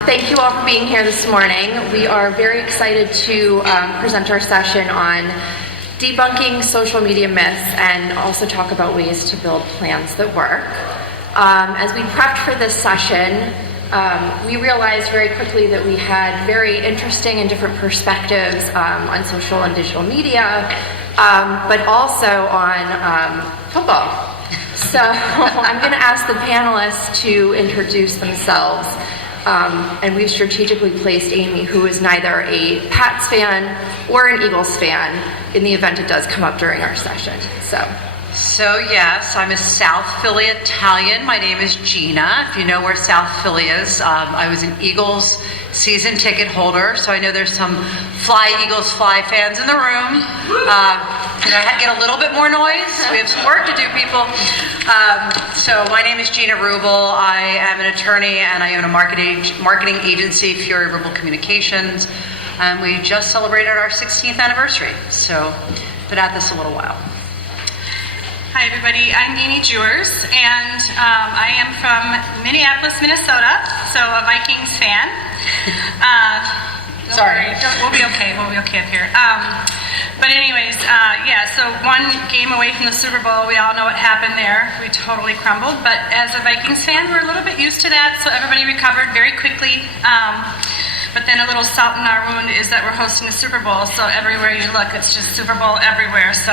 Thank you all for being here this morning. We are very excited to present our session on debunking social media myths and also talk about ways to build plans that work. As we prepped for this session, we realized very quickly that we had very interesting and different perspectives on social and digital media, but also on football. So I'm going to ask the panelists to introduce themselves. And we've strategically placed Amy, who is neither a Pats fan or an Eagles fan, in the event it does come up during our session. So yes, I'm a South Philly Italian. My name is Gina. If you know where South Philly is, I was an Eagles season ticket holder, so I know there's some Eagles Fly fans in the room. Can I get a little bit more noise? We have some work to do, people. So my name is Gina Rubel. I am an attorney and I own a marketing agency, Fury Rubel Communications. And we just celebrated our 16th anniversary, so been at this a little while. Hi everybody, I'm Amy Jewers, and I am from Minneapolis, Minnesota, so a Vikings fan. Sorry. We'll be okay up here. But anyways, so one game away from the Super Bowl, we all know what happened there. We totally crumbled, but as a Vikings fan, we're a little bit used to that, so everybody recovered very quickly. But then a little salt in our wound is that we're hosting a Super Bowl, so everywhere you look, it's just Super Bowl everywhere. So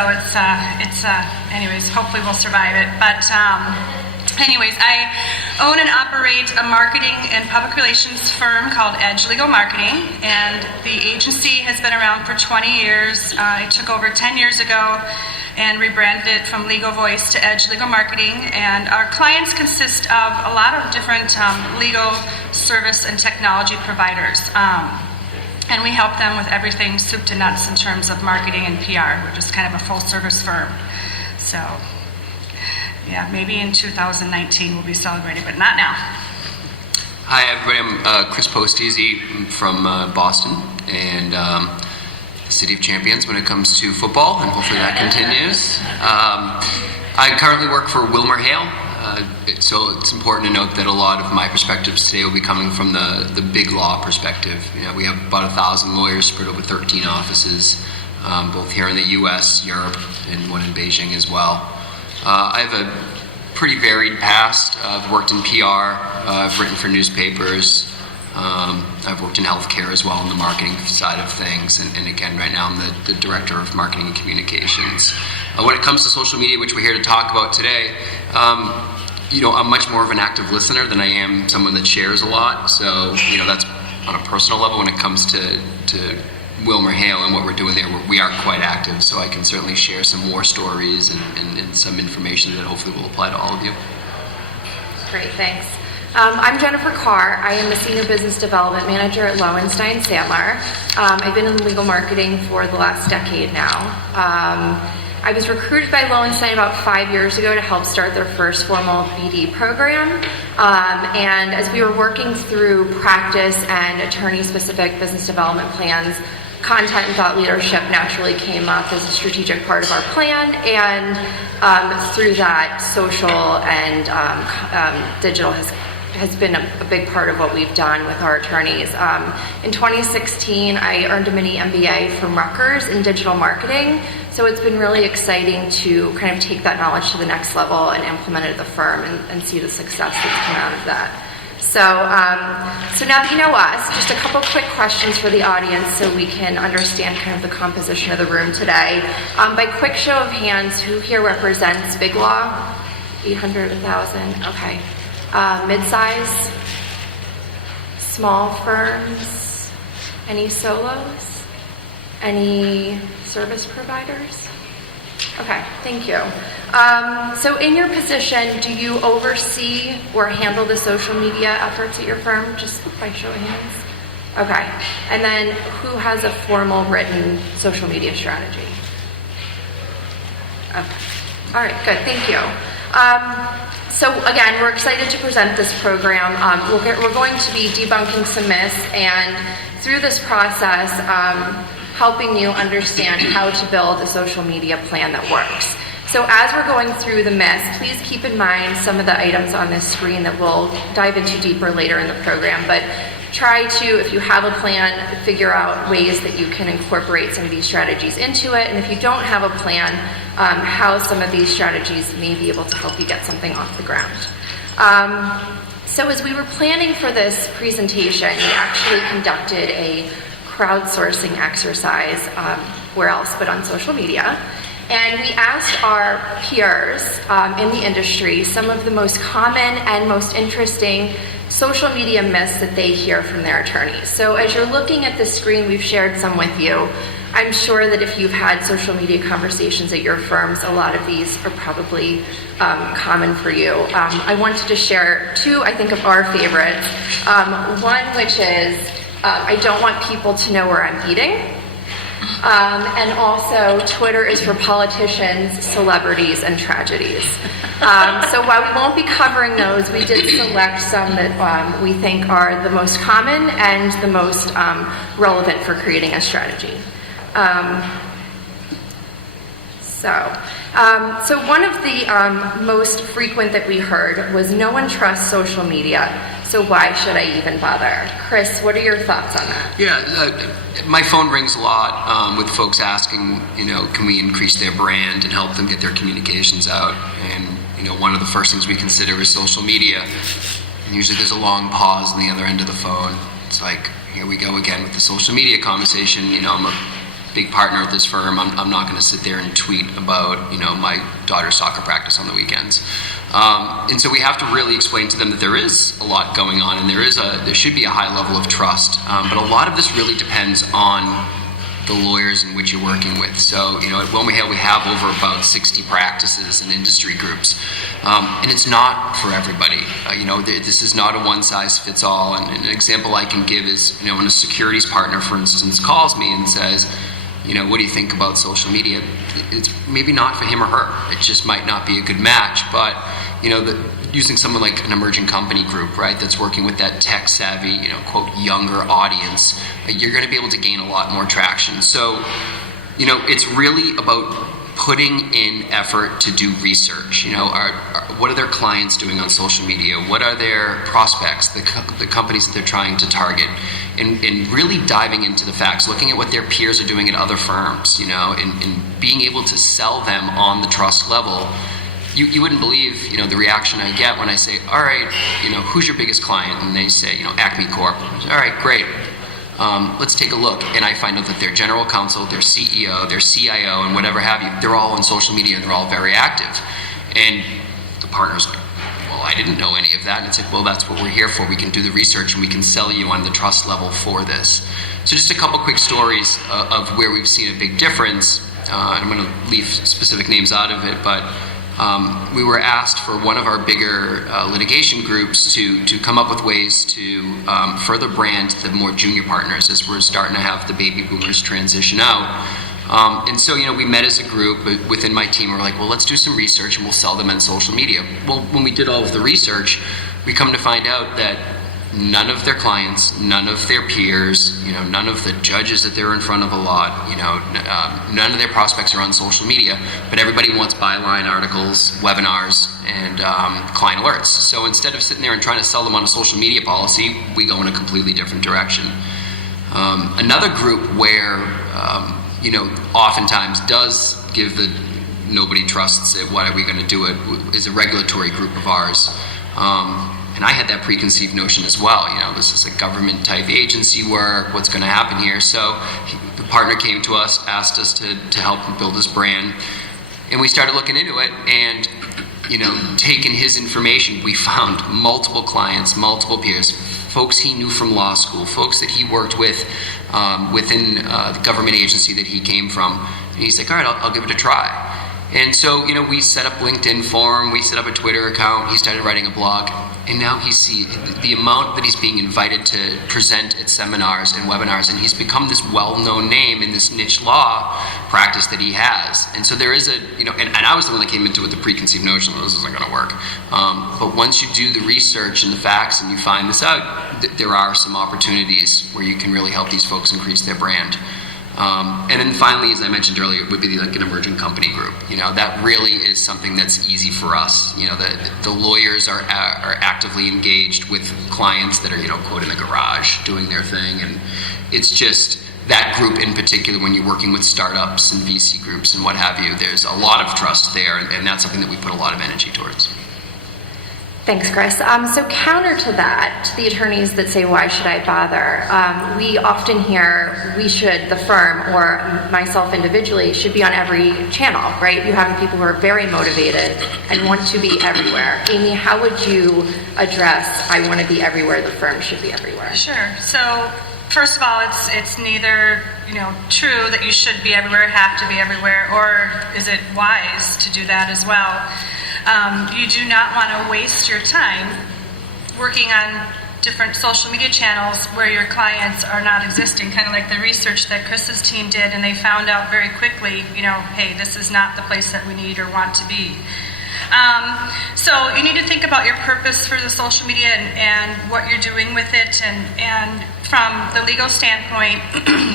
anyways, hopefully we'll survive it. But anyways, I own and operate a marketing and public relations firm called Edge Legal Marketing, and the agency has been around for 20 years. I took over 10 years ago and rebranded it from Legal Voice to Edge Legal Marketing, and our clients consist of a lot of different legal service and technology providers, and we help them with everything soup to nuts in terms of marketing and PR. We're just kind of a full service firm. So yeah, maybe in 2019 we'll be celebrating, but not now. Hi everybody, I'm Chris Postezi. I'm from Boston, and the City of Champions when it comes to football, and hopefully that continues. I currently work for WilmerHale, so it's important to note that a lot of my perspectives today will be coming from the big law perspective. We have about 1,000 lawyers spread over 13 offices, both here in the U.S., Europe, and one in Beijing as well. I have a pretty varied past. I've worked in PR, I've written for newspapers, I've worked in healthcare as well on the marketing side of things, and again, right now I'm the director of marketing and communications. When it comes to social media, which we're here to talk about today, I'm much more of an active listener than I am someone that shares a lot. So, that's on a personal level. When it comes to WilmerHale and what we're doing there, we are quite active. So I can certainly share some war stories and some information that hopefully will apply to all of you. Great, thanks. I'm Jennifer Carr. I am the Senior Business Development Manager at Lowenstein Sandler. I've been in legal marketing for the last decade now. I was recruited by Lowenstein about 5 years ago to help start their first formal BD program. And as we were working through practice and attorney-specific business development plans, content and thought leadership naturally came up as a strategic part of our plan, and through that, social and digital has been a big part of what we've done with our attorneys. In 2016, I earned a mini MBA from Rutgers in digital marketing, so it's been really exciting to kind of take that knowledge to the next level and implement it at the firm and see the success that's come out of that. So now that you know us, just a couple quick questions for the audience so we can understand kind of the composition of the room today. By quick show of hands, who here represents big law? 800, 1,000, okay. Mid-size, small firms, any solos, any service providers? Okay, thank you. So in your position, do you oversee or handle the social media efforts at your firm, just by show of hands? Okay, and then who has a formal written social media strategy? Okay, all right, good, thank you. So again, we're excited to present this program. We're going to be debunking some myths, and through this process, helping you understand how to build a social media plan that works. So as we're going through the myths, please keep in mind some of the items on this screen that we'll dive into deeper later in the program. But try to, if you have a plan, figure out ways that you can incorporate some of these strategies into it. And if you don't have a plan, how some of these strategies may be able to help you get something off the ground. So as we were planning for this presentation, we actually conducted a crowdsourcing exercise, where else but on social media. And we asked our peers in the industry some of the most common and most interesting social media myths that they hear from their attorneys. So as you're looking at the screen, we've shared some with you. I'm sure that if you've had social media conversations at your firms, a lot of these are probably common for you. I wanted to share two, I think, of our favorites. One, which is, I don't want people to know where I'm eating. And also, Twitter is for politicians, celebrities, and tragedies. So while we won't be covering those, we did select some that we think are the most common and the most relevant for creating a strategy. So one of the most frequent that we heard was, no one trusts social media, so why should I even bother? Chris, what are your thoughts on that? Yeah, my phone rings a lot with folks asking, can we increase their brand and help them get their communications out? And, one of the first things we consider is social media. And usually there's a long pause on the other end of the phone. It's like, here we go again with the social media conversation. I'm a big partner at this firm. I'm not going to sit there and tweet about, my daughter's soccer practice on the weekends. And so we have to really explain to them that there is a lot going on, and there should be a high level of trust. But a lot of this really depends on the lawyers in which you're working with. So, at WilmerHale we have over about 60 practices and industry groups. And it's not for everybody. This is not a one-size-fits-all. And an example I can give is, when a securities partner, for instance, calls me and says, what do you think about social media? It's maybe not for him or her. It just might not be a good match. But, using someone like an emerging company group, right, that's working with that tech-savvy, quote, younger audience, you're going to be able to gain a lot more traction. So, it's really about putting in effort to do research. What are their clients doing on social media? What are their prospects, the companies that they're trying to target? And really diving into the facts, looking at what their peers are doing at other firms, and being able to sell them on the trust level. You wouldn't believe, the reaction I get when I say, all right, who's your biggest client? And they say, Acme Corp. Say, all right, great. Let's take a look. And I find out that their general counsel, their CEO, their CIO, and whatever have you, they're all on social media and they're all very active. And the partner's like, well, I didn't know any of that. And it's like, well, that's what we're here for. We can do the research and we can sell you on the trust level for this. So just a couple quick stories of where we've seen a big difference. I'm going to leave specific names out of it, but we were asked for one of our bigger litigation groups to come up with ways to further brand the more junior partners as we're starting to have the baby boomers transition out. And so, we met as a group within my team. We're like, well, let's do some research and we'll sell them on social media. Well, when we did all of the research, we come to find out that none of their clients, none of their peers, none of the judges that they're in front of a lot, none of their prospects are on social media, but everybody wants byline articles, webinars, and client alerts. So instead of sitting there and trying to sell them on a social media policy, we go in a completely different direction. Another group where, oftentimes does give the nobody trusts it, what are we going to do it, is a regulatory group of ours. And I had that preconceived notion as well. This is a government-type agency work. What's going to happen here? So the partner came to us, asked us to help him build his brand. And we started looking into it. And, taking his information, we found multiple clients, multiple peers, folks he knew from law school, folks that he worked with within the government agency that he came from. And he's like, all right, I'll give it a try. And so, we set up LinkedIn for him, we set up a Twitter account, he started writing a blog, and now he sees the amount that he's being invited to present at seminars and webinars, and he's become this well-known name in this niche law practice that he has. And so there is and I was the one that came into it with the preconceived notion that this isn't going to work. But once you do the research and the facts and you find this out, there are some opportunities where you can really help these folks increase their brand. And then finally, as I mentioned earlier, it would be like an emerging company group. That really is something that's easy for us. The lawyers are actively engaged with clients that are, quote, in the garage doing their thing. And it's just that group in particular, when you're working with startups and VC groups and what have you, there's a lot of trust there. And that's something that we put a lot of energy towards. Thanks, Chris. So counter to that, to the attorneys that say, why should I bother? We often hear the firm or myself individually should be on every channel, right? You have people who are very motivated and want to be everywhere. Amy, how would you address, I want to be everywhere, the firm should be everywhere? Sure. So first of all, it's neither true that you should be everywhere, have to be everywhere, or is it wise to do that as well? You do not want to waste your time working on different social media channels where your clients are not existing, kind of like the research that Chris's team did, and they found out very quickly, hey, this is not the place that we need or want to be. So you need to think about your purpose for the social media and what you're doing with it, and from the legal standpoint,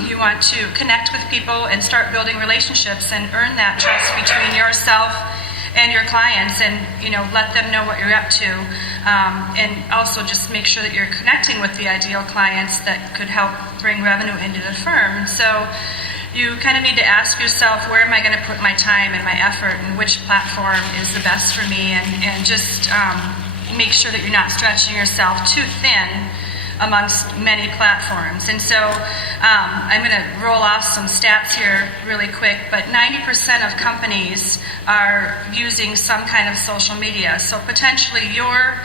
you want to connect with people and start building relationships and earn that trust between yourself and your clients, and let them know what you're up to, and also just make sure that you're connecting with the ideal clients that could help bring revenue into the firm. So you kind of need to ask yourself, where am I going to put my time and my effort, and which platform is the best for me, and just make sure that you're not stretching yourself too thin amongst many platforms. And so I'm going to roll off some stats here really quick, but 90% of companies are using some kind of social media. So potentially your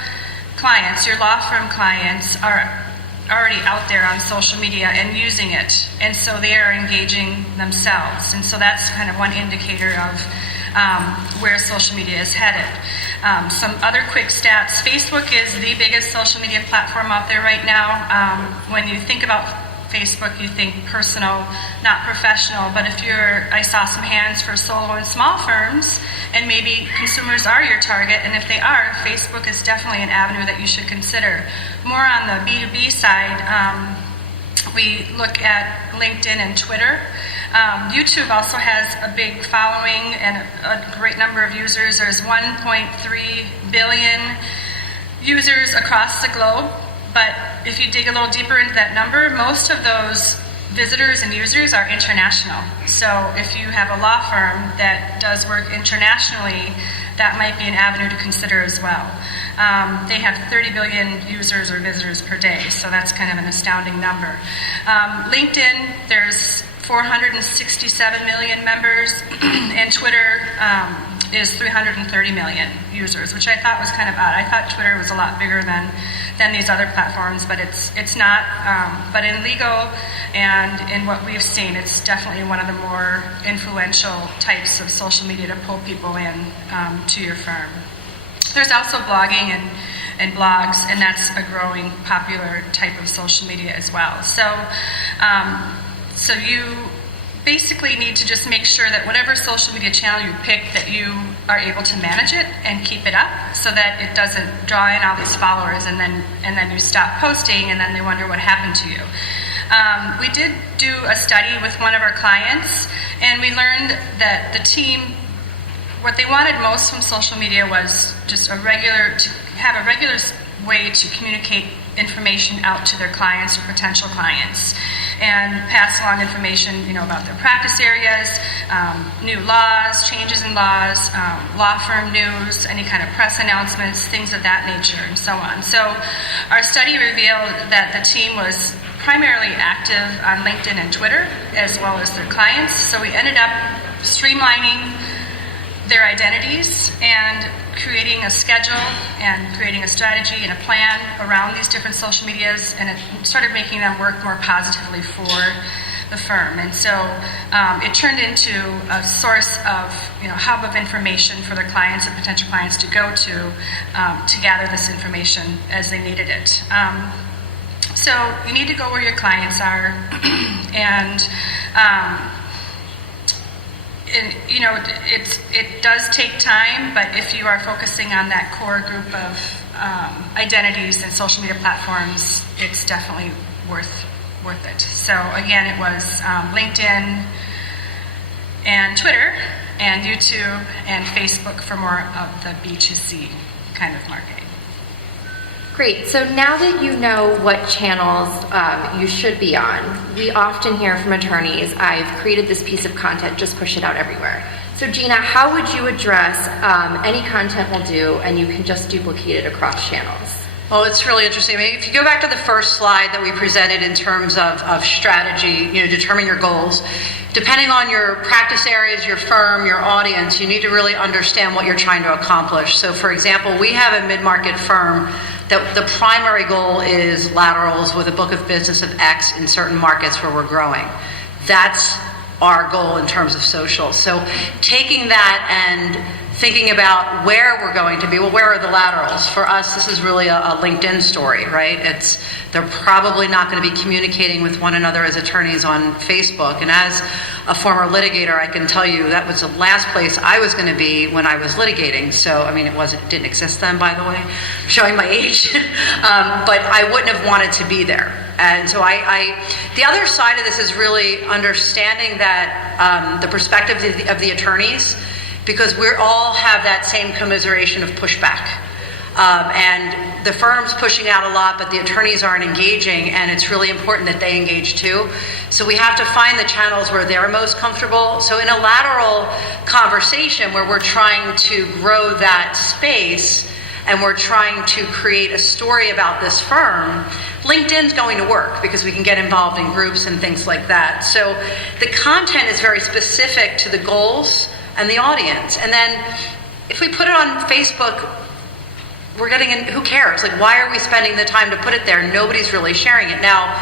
clients, your law firm clients, are already out there on social media and using it, and so they are engaging themselves. And so that's kind of one indicator of where social media is headed. Some other quick stats. Facebook is the biggest social media platform out there right now. When you think about Facebook, you think personal, not professional. But I saw some hands for solo and small firms, and maybe consumers are your target, and if they are, Facebook is definitely an avenue that you should consider. More on the B2B side, we look at LinkedIn and Twitter. YouTube also has a big following and a great number of users. There's 1.3 billion users across the globe, but if you dig a little deeper into that number, most of those visitors and users are international. So if you have a law firm that does work internationally, that might be an avenue to consider as well. They have 30 billion users or visitors per day, so that's kind of an astounding number. LinkedIn, there's 467 million members, and Twitter is 330 million users, which I thought was kind of odd. I thought Twitter was a lot bigger than these other platforms, but it's not. But in legal and in what we've seen, it's definitely one of the more influential types of social media to pull people in to your firm. There's also blogging and blogs, and that's a growing popular type of social media as well. So you basically need to just make sure that whatever social media channel you pick, that you are able to manage it and keep it up so that it doesn't draw in all these followers, and then you stop posting and then they wonder what happened to you. We did do a study with one of our clients, and we learned that the team, what they wanted most from social media was just to have a regular way to communicate information out to their clients or potential clients, and pass along information, about their practice areas, new laws, changes in laws, law firm news, any kind of press announcements, things of that nature, and so on. So our study revealed that the team was primarily active on LinkedIn and Twitter, as well as their clients. So we ended up streamlining their identities and creating a schedule and creating a strategy and a plan around these different social medias, and it started making them work more positively for the firm. And so it turned into a source of, hub of information for their clients and potential clients to go to gather this information as they needed it. So you need to go where your clients are, and it does take time, but if you are focusing on that core group of identities and social media platforms, it's definitely worth worth it. So again, it was LinkedIn and Twitter and YouTube and Facebook for more of the B2C kind of marketing. Great. So now that you know what channels you should be on, we often hear from attorneys, I've created this piece of content, just push it out everywhere. So Gina, how would you address any content will do and you can just duplicate it across channels? Well, it's really interesting. I mean, if you go back to the first slide that we presented in terms of strategy, determine your goals. Depending on your practice areas, your firm, your audience, you need to really understand what you're trying to accomplish. So, for example, we have a mid-market firm that the primary goal is laterals with a book of business of X in certain markets where we're growing. That's our goal in terms of social. So, taking that and thinking about where we're going to be. Well, where are the laterals? For us, this is really a LinkedIn story, right? They're probably not going to be communicating with one another as attorneys on Facebook. And as a former litigator, I can tell you that was the last place I was going to be when I was litigating. So, I mean, it didn't exist then, by the way, showing my age. But I wouldn't have wanted to be there. And so the other side of this is really understanding that the perspective of the attorneys, because we all have that same commiseration of pushback. And the firm's pushing out a lot, but the attorneys aren't engaging, and it's really important that they engage too. So we have to find the channels where they're most comfortable. So in a lateral conversation where we're trying to grow that space and we're trying to create a story about this firm, LinkedIn's going to work because we can get involved in groups and things like that. So the content is very specific to the goals and the audience. And then if we put it on Facebook, we're getting in, who cares? Like, why are we spending the time to put it there? Nobody's really sharing it. Now,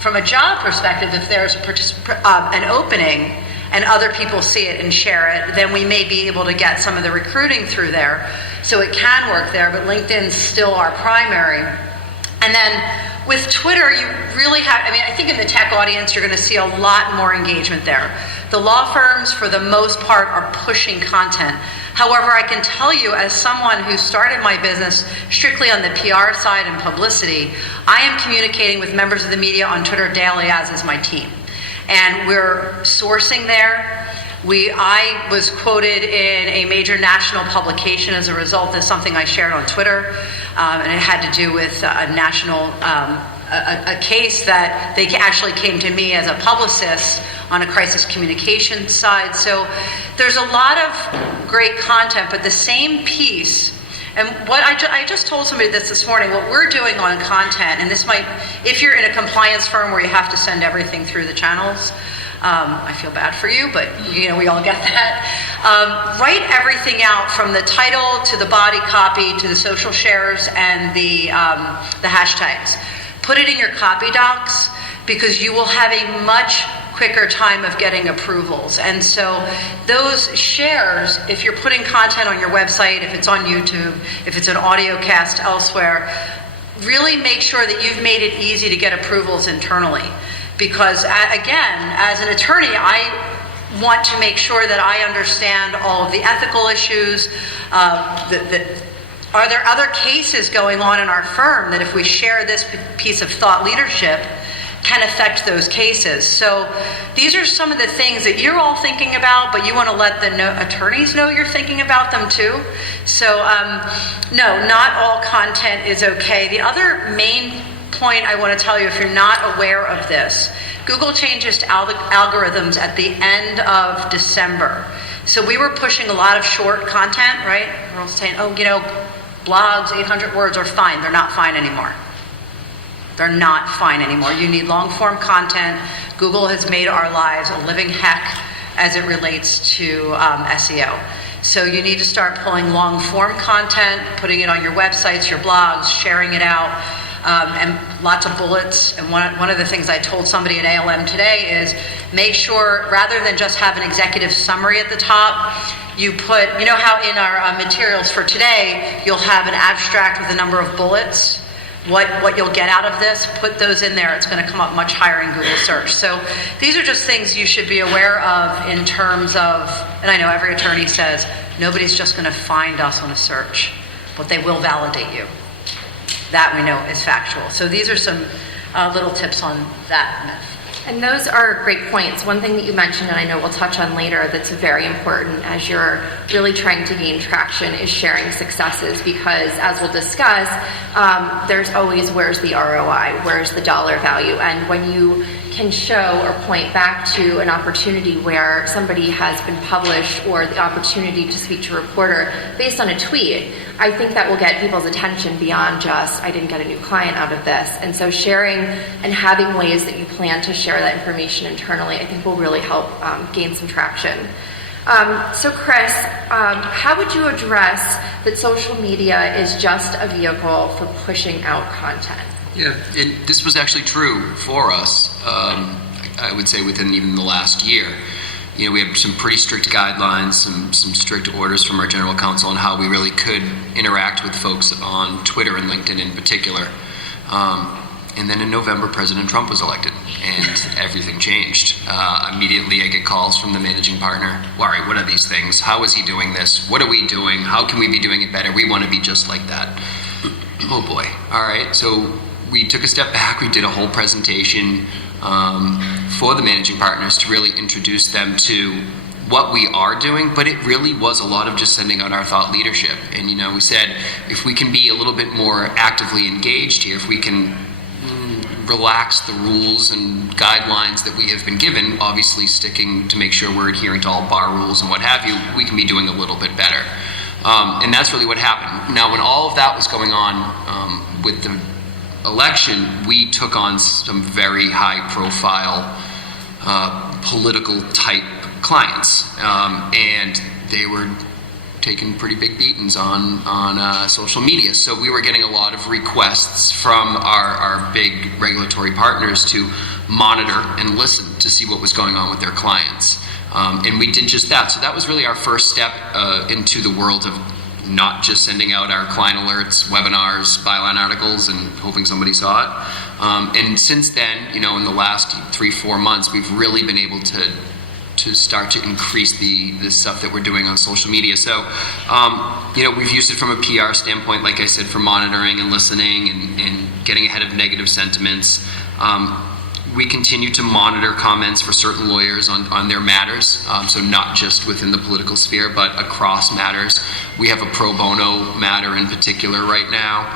from a job perspective, if there's an opening and other people see it and share it, then we may be able to get some of the recruiting through there. So it can work there, but LinkedIn's still our primary. And then with Twitter, you really have, I think in the tech audience, you're going to see a lot more engagement there. The law firms, for the most part, are pushing content. However, I can tell you, as someone who started my business strictly on the PR side and publicity, I am communicating with members of the media on Twitter daily, as is my team. And we're sourcing there. I was quoted in a major national publication as a result of something I shared on Twitter, and it had to do with a national a case that they actually came to me as a publicist on a crisis communication side. So there's a lot of great content, but the same piece. And what I just told somebody this morning, what we're doing on content, and this might, if you're in a compliance firm where you have to send everything through the channels, I feel bad for you, but we all get that. Write everything out from the title to the body copy to the social shares and the hashtags. Put it in your copy docs because you will have a much quicker time of getting approvals. And so those shares, if you're putting content on your website, if it's on YouTube, if it's an audio cast elsewhere, really make sure that you've made it easy to get approvals internally. Because again, as an attorney, I want to make sure that I understand all of the ethical issues. Are there other cases going on in our firm that if we share this piece of thought leadership can affect those cases? So these are some of the things that you're all thinking about, but you want to let the attorneys know you're thinking about them too. So no, not all content is okay. The other main point I want to tell you, if you're not aware of this, Google changed its algorithms at the end of December. So we were pushing a lot of short content, right? We're all saying, blogs, 800 words are fine. They're not fine anymore. They're not fine anymore. You need long-form content. Google has made our lives a living heck as it relates to SEO. So you need to start pulling long-form content, putting it on your websites, your blogs, sharing it out, and lots of bullets. And one of the things I told somebody at ALM today is make sure, rather than just have an executive summary at the top, you put, how in our materials for today, you'll have an abstract with a number of bullets, what you'll get out of this, put those in there. It's going to come up much higher in Google search. So these are just things you should be aware of in terms of, and I know every attorney says, nobody's just going to find us on a search, but they will validate you. That we know is factual. So these are some little tips on that myth. And those are great points. One thing that you mentioned, and I know we'll touch on later, that's very important as you're really trying to gain traction is sharing successes, because as we'll discuss, there's always where's the ROI, where's the dollar value. And when you can show or point back to an opportunity where somebody has been published or the opportunity to speak to a reporter based on a tweet, I think that will get people's attention beyond just, I didn't get a new client out of this. And so sharing and having ways that you plan to share that information internally, I think will really help gain some traction. So Chris, how would you address that social media is just a vehicle for pushing out content? Yeah, and this was actually true for us, I would say within even the last year. You know, we had some pretty strict guidelines, some strict orders from our general counsel on how we really could interact with folks on Twitter and LinkedIn in particular. And then in November, President Trump was elected, and everything changed. Immediately, I get calls from the managing partner. All right, what are these things? How is he doing this? What are we doing? How can we be doing it better? We want to be just like that. Oh boy. All right, so we took a step back. We did a whole presentation for the managing partners to really introduce them to what we are doing, but it really was a lot of just sending out our thought leadership. And, you know, we said, if we can be a little bit more actively engaged here, if we can relax the rules and guidelines that we have been given, obviously sticking to make sure we're adhering to all bar rules and what have you, we can be doing a little bit better. And that's really what happened. Now, when all of that was going on with the election, we took on some very high-profile political type clients, and they were taking pretty big beatings on social media. So we were getting a lot of requests from our big regulatory partners to monitor and listen to see what was going on with their clients. And we did just that. So that was really our first step into the world of not just sending out our client alerts, webinars, byline articles, and hoping somebody saw it. And since then, you know, in the last 3-4 months, we've really been able to start to increase the stuff that we're doing on social media. So, you know, we've used it from a PR standpoint, like I said, for monitoring and listening and getting ahead of negative sentiments. We continue to monitor comments for certain lawyers on their matters, so not just within the political sphere, but across matters. We have a pro bono matter in particular right now,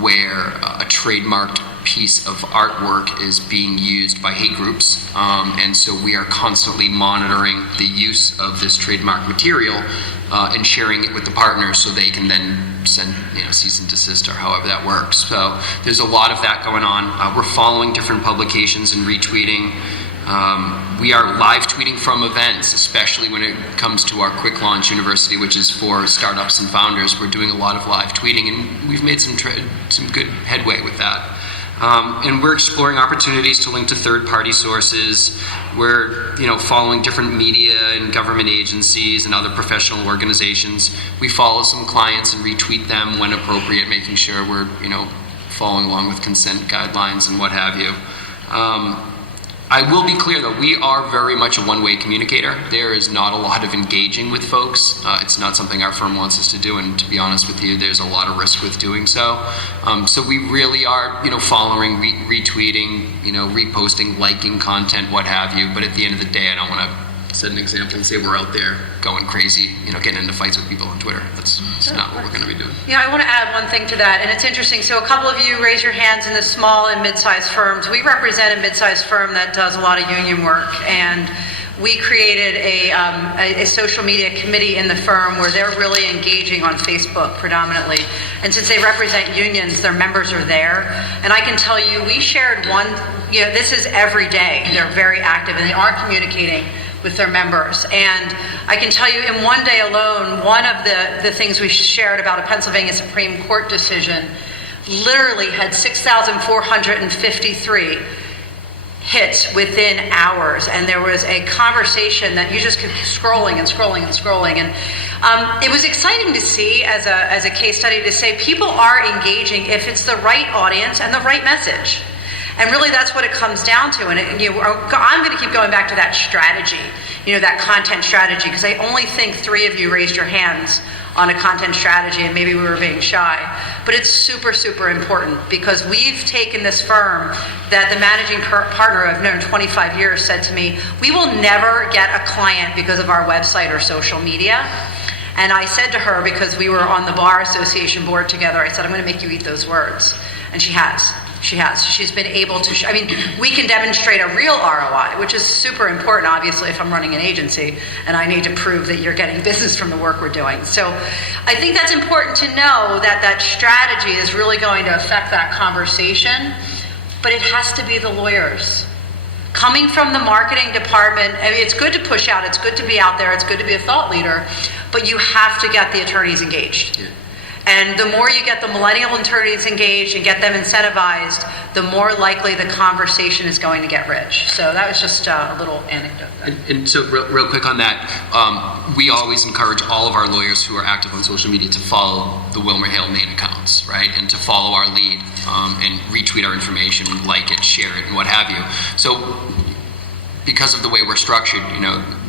where a trademarked piece of artwork is being used by hate groups, and so we are constantly monitoring the use of this trademark material and sharing it with the partners so they can then send, you know, cease and desist or however that works. So there's a lot of that going on. We're following different publications and retweeting. We are live tweeting from events, especially when it comes to our Quick Launch University, which is for startups and founders. We're doing a lot of live tweeting, and we've made some good headway with that. And we're exploring opportunities to link to third-party sources. We're, you know, following different media and government agencies and other professional organizations. We follow some clients and retweet them when appropriate, making sure we're, you know, following along with consent guidelines and what have you. I will be clear, though, we are very much a one-way communicator. There is not a lot of engaging with folks. It's not something our firm wants us to do, and to be honest with you, there's a lot of risk with doing so. So we really are, you know, following, retweeting, you know, reposting, liking content, what have you. But at the end of the day, I don't want to set an example and say we're out there going crazy, you know, getting into fights with people on Twitter. That's not what we're going to be doing. Yeah, I want to add one thing to that, and it's interesting. So a couple of you raise your hands in the small and mid-sized firms. We represent a mid-sized firm that does a lot of union work, and we created a social media committee in the firm where they're really engaging on Facebook predominantly. And since they represent unions, their members are there. And I can tell you, we shared one, you know, this is every day. They're very active, and they are communicating with their members. And I can tell you, in one day alone, one of the things we shared about a Pennsylvania Supreme Court decision literally had 6,453 hits within hours, and there was a conversation that you just kept scrolling and scrolling and scrolling, and it was exciting to see as a case study to say people are engaging if it's the right audience and the right message. And really, that's what it comes down to. And I'm going to keep going back to that strategy, you know, that content strategy, because I only think 3 of you raised your hands on a content strategy, and maybe we were being shy. But it's super, super important, because we've taken this firm that the managing partner I've known 25 years said to me, we will never get a client because of our website or social media. And I said to her, because we were on the Bar Association board together, I said, I'm going to make you eat those words. And she has. She has. She's been able to, we can demonstrate a real ROI, which is super important, obviously, if I'm running an agency and I need to prove that you're getting business from the work we're doing. So I think that's important to know, that that strategy is really going to affect that conversation, but it has to be the lawyers. Coming from the marketing department, it's good to push out, it's good to be out there, it's good to be a thought leader, but you have to get the attorneys engaged. Yeah. And the more you get the millennial attorneys engaged and get them incentivized, the more likely the conversation is going to get rich. So that was just a little anecdote. And so real quick on that, we always encourage all of our lawyers who are active on social media to follow the Wilmer Hale main accounts, right? And to follow our lead and retweet our information, like it, share it, and what have you. So because of the way we're structured,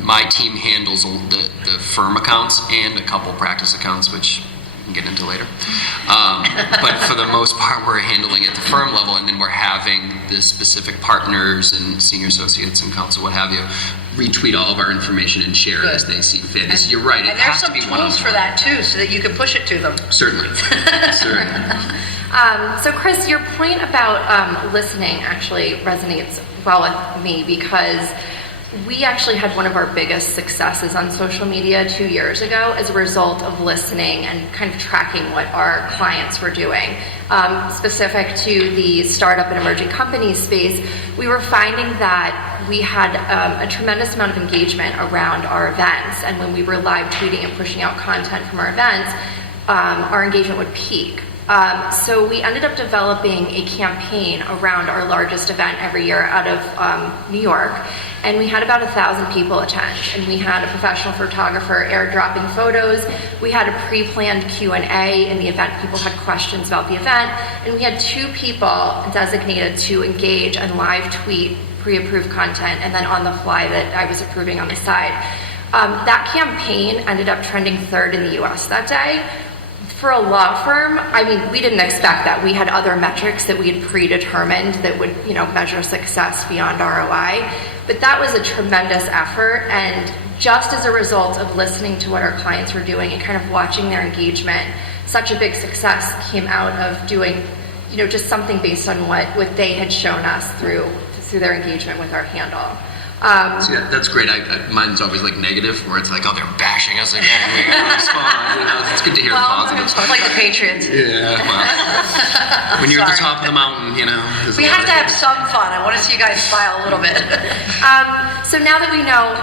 my team handles the firm accounts and a couple practice accounts, which we can get into later. But for the most part, we're handling it at the firm level, and then we're having the specific partners and senior associates and counsel, what have you, retweet all of our information and share it as they see fit. So you're right, it has to be one-on-one. And there's some tools for that too, so that you can push it to them. Certainly. So Chris, your point about listening actually resonates well with me, because we actually had one of our biggest successes on social media 2 years ago as a result of listening and kind of tracking what our clients were doing. Specific to the startup and emerging companies space, we were finding that we had a tremendous amount of engagement around our events, and when we were live tweeting and pushing out content from our events, our engagement would peak. So we ended up developing a campaign around our largest event every year out of New York, and we had about 1,000 people attend, and we had a professional photographer airdropping photos. We had a pre-planned Q&A in the event. People had questions about the event, and we had 2 people designated to engage and live tweet pre-approved content, and then on the fly that I was approving on the side. That campaign ended up trending 3rd in the US that day. For a law firm, we didn't expect that. We had other metrics that we had predetermined that would, measure success beyond ROI. But that was a tremendous effort, and just as a result of listening to what our clients were doing and kind of watching their engagement, such a big success came out of doing, just something based on what they had shown us through their engagement with our handle. So yeah, that's great. Mine's always like negative, where it's like, oh, they're bashing us again. We gotta respond. It's good to hear the positives. Like the Patriots. Yeah, well, when you're at the top of the mountain, we have to have some fun. I want to see you guys smile a little bit. So now that we know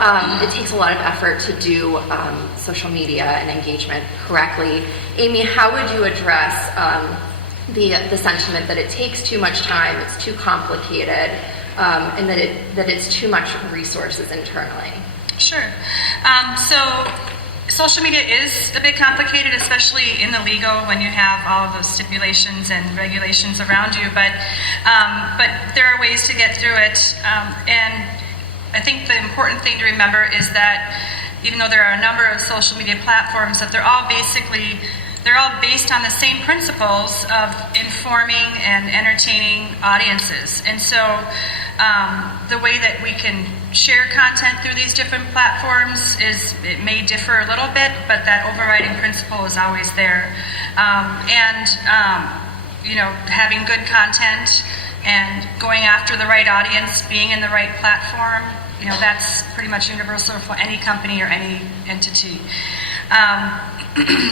it takes a lot of effort to do social media and engagement correctly, Amy, how would you address the sentiment that it takes too much time, it's too complicated, and that it's too much resources internally? Sure. So social media is a bit complicated, especially in the legal when you have all of those stipulations and regulations around you. But there are ways to get through it. And I think the important thing to remember is that even though there are a number of social media platforms, that they're all based on the same principles of informing and entertaining audiences. And so the way that we can share content through these different platforms it may differ a little bit, but that overriding principle is always there. Having good content and going after the right audience, being in the right platform, that's pretty much universal for any company or any entity.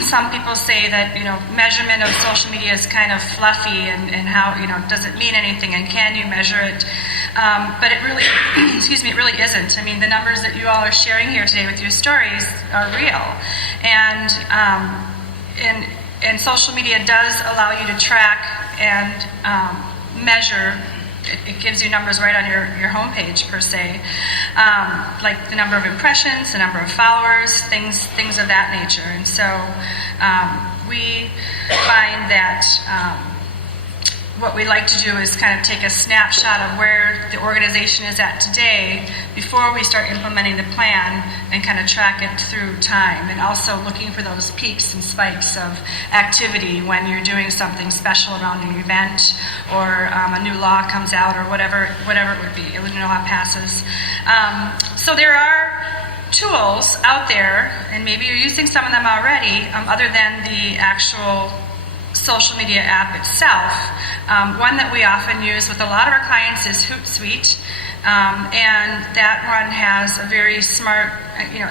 Some people say that measurement of social media is kind of fluffy, and how does it mean anything, and can you measure it? But it really, it really isn't. The numbers that you all are sharing here today with your stories are real, and social media does allow you to track and measure. It gives you numbers right on your homepage, per se, like the number of impressions, the number of followers, things of that nature. And so we find that what we like to do is kind of take a snapshot of where the organization is at today before we start implementing the plan and kind of track it through time, and also looking for those peaks and spikes of activity when you're doing something special around an event, or a new law comes out, or whatever it would be, a new law passes. So there are tools out there, and maybe you're using some of them already, other than the actual social media app itself. One that we often use with a lot of our clients is Hootsuite, and that one has a very smart,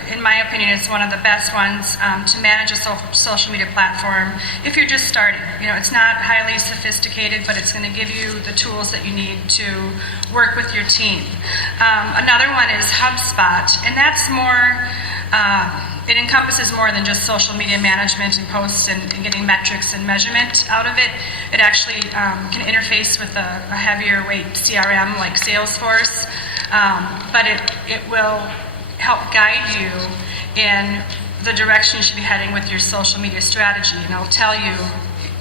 in my opinion, it's one of the best ones to manage a social media platform if you're just starting. It's not highly sophisticated, but it's going to give you the tools that you need to work with your team. Another one is HubSpot, and that's more, it encompasses more than just social media management and posts and getting metrics and measurement out of it. It actually can interface with a heavier weight CRM like Salesforce, but it will help guide you in the direction you should be heading with your social media strategy, and it'll tell you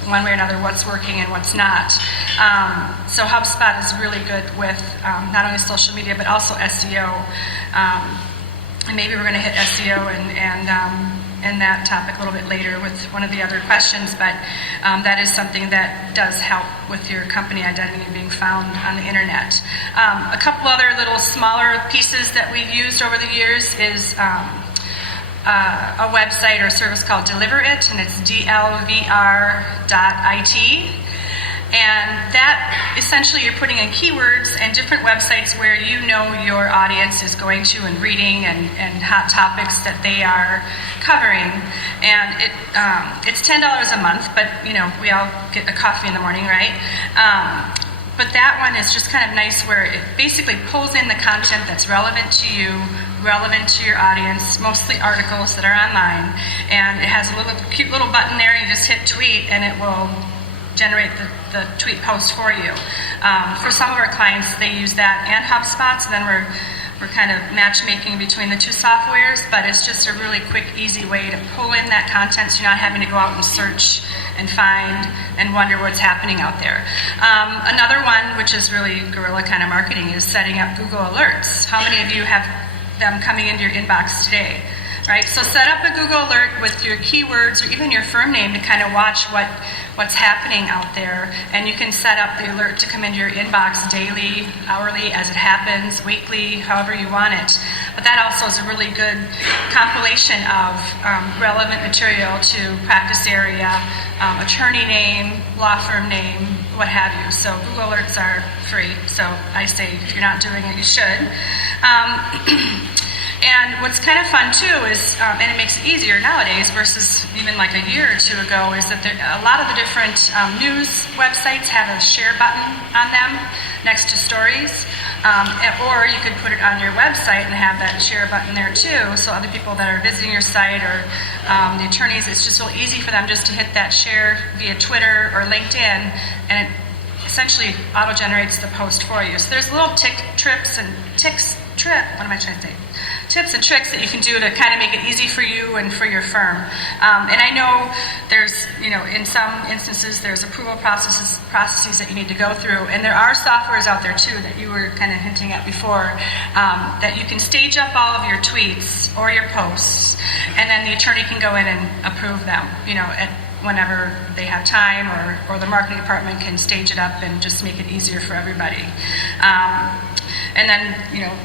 one way or another what's working and what's not. So HubSpot is really good with not only social media but also SEO. And maybe we're going to hit SEO and that topic a little bit later with one of the other questions, but that is something that does help with your company identity being found on the internet. A couple other little smaller pieces that we've used over the years is a website or service called Deliver It, and it's dlvr.it. And that, essentially, you're putting in keywords and different websites where you know your audience is going to and reading, and hot topics that they are covering. And it's $10 a month, but we all get a coffee in the morning, right? But that one is just kind of nice, where it basically pulls in the content that's relevant to you, relevant to your audience, mostly articles that are online. And it has a cute little button there, and you just hit tweet, and it will generate the tweet post for you. For some of our clients, they use that and HubSpot, so then we're kind of matchmaking between the two softwares, but it's just a really quick, easy way to pull in that content so you're not having to go out and search and find and wonder what's happening out there. Another one, which is really guerrilla kind of marketing, is setting up Google Alerts. How many of you have them coming into your inbox today? Right, so set up a Google Alert with your keywords or even your firm name to kind of watch what's happening out there. And you can set up the alert to come into your inbox daily, hourly, as it happens, weekly, however you want it. But that also is a really good compilation of relevant material to practice area, attorney name, law firm name, what have you. So Google Alerts are free. So I say if you're not doing it, you should. And what's kind of fun too is, and it makes it easier nowadays versus even like a year or two ago, is that a lot of the different news websites have a share button on them next to stories, or you could put it on your website and have that share button there too, so other people that are visiting your site or the attorneys, it's just real easy for them just to hit that share via Twitter or LinkedIn, and it essentially auto-generates the post for you. So there's little tips and tricks that you can do to kind of make it easy for you and for your firm. And I know there's, in some instances, there's approval processes that you need to go through. And there are softwares out there, too, that you were kind of hinting at before, that you can stage up all of your tweets or your posts, and then the attorney can go in and approve them, whenever they have time, or the marketing department can stage it up and just make it easier for everybody. And then,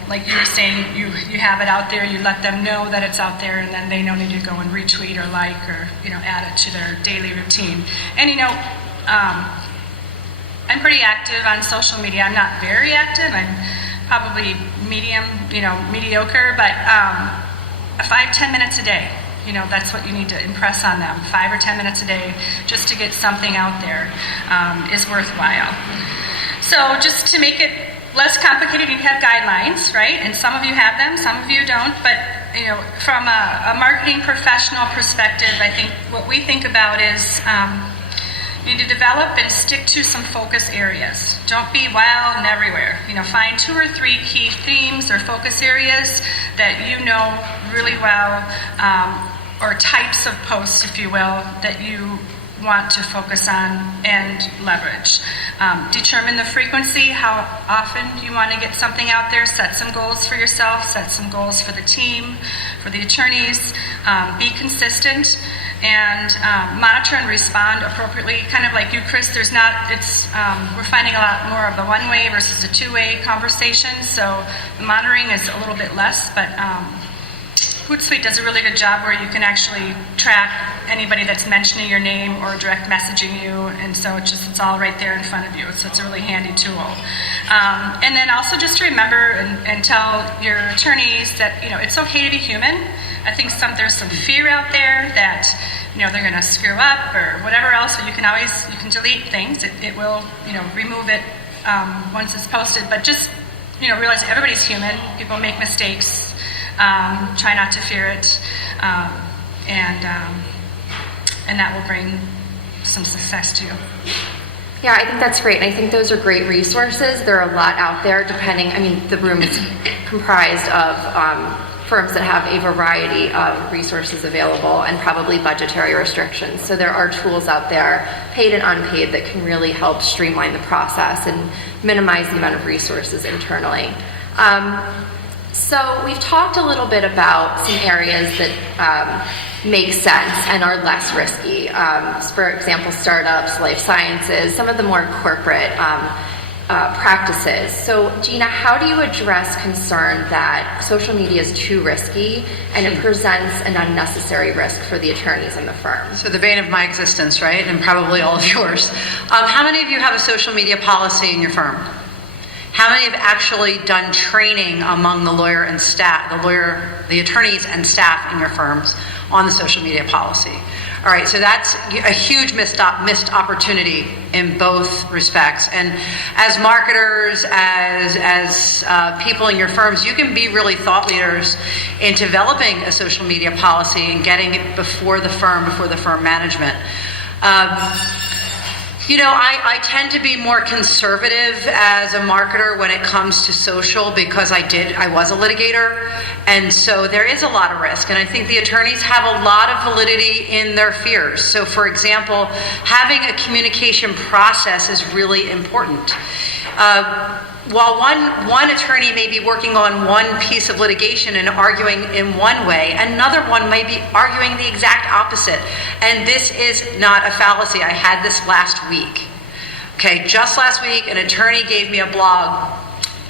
like you were saying, you have it out there, you let them know that it's out there, and then they don't need to go and retweet or like or, add it to their daily routine. And, I'm pretty active on social media. I'm not very active. I'm probably mediocre, but 5-10 minutes a day. That's what you need to impress on them. 5 or 10 minutes a day just to get something out there is worthwhile. So just to make it less complicated, you have guidelines, right? And some of you have them, some of you don't. But from a marketing professional perspective, I think what we think about is you need to develop and stick to some focus areas. Don't be wild and everywhere. Find 2 or 3 key themes or focus areas that you know really well, or types of posts, if you will, that you want to focus on and leverage. Determine the frequency, how often you want to get something out there, set some goals for yourself, set some goals for the team, for the attorneys, be consistent, and monitor and respond appropriately. Kind of like you, Chris, we're finding a lot more of the one-way versus the two-way conversation, so the monitoring is a little bit less, but Hootsuite does a really good job where you can actually track anybody that's mentioning your name or direct messaging you, and so it's all right there in front of you. So it's a really handy tool. And then also just to remember and tell your attorneys that it's okay to be human. I think there's some fear out there that they're going to screw up or whatever else. But you can delete things. It will remove it once it's posted. But just realize everybody's human. People make mistakes. Try not to fear it, and that will bring some success to you. Yeah, I think that's great. And I think those are great resources. There are a lot out there the room is comprised of firms that have a variety of resources available and probably budgetary restrictions. So there are tools out there, paid and unpaid, that can really help streamline the process and minimize the amount of resources internally. So we've talked a little bit about some areas that make sense and are less risky. For example, startups, life sciences, some of the more corporate practices. So Gina, how do you address concern that social media is too risky and it presents an unnecessary risk for the attorneys in the firm? So the bane of my existence, right? And probably all of yours. How many of you have a social media policy in your firm? How many have actually done training among the the attorneys and staff in your firms on the social media policy? All right, so that's a huge missed opportunity in both respects. And as marketers, as people in your firms, you can be really thought leaders in developing a social media policy and getting it before the firm management. I tend to be more conservative as a marketer when it comes to social because I was a litigator, and so there is a lot of risk, and I think the attorneys have a lot of validity in their fears. So for example, having a communication process is really important. While one attorney may be working on one piece of litigation and arguing in one way, another one may be arguing the exact opposite. And this is not a fallacy. I had this last week. Okay, just last week, an attorney gave me a blog.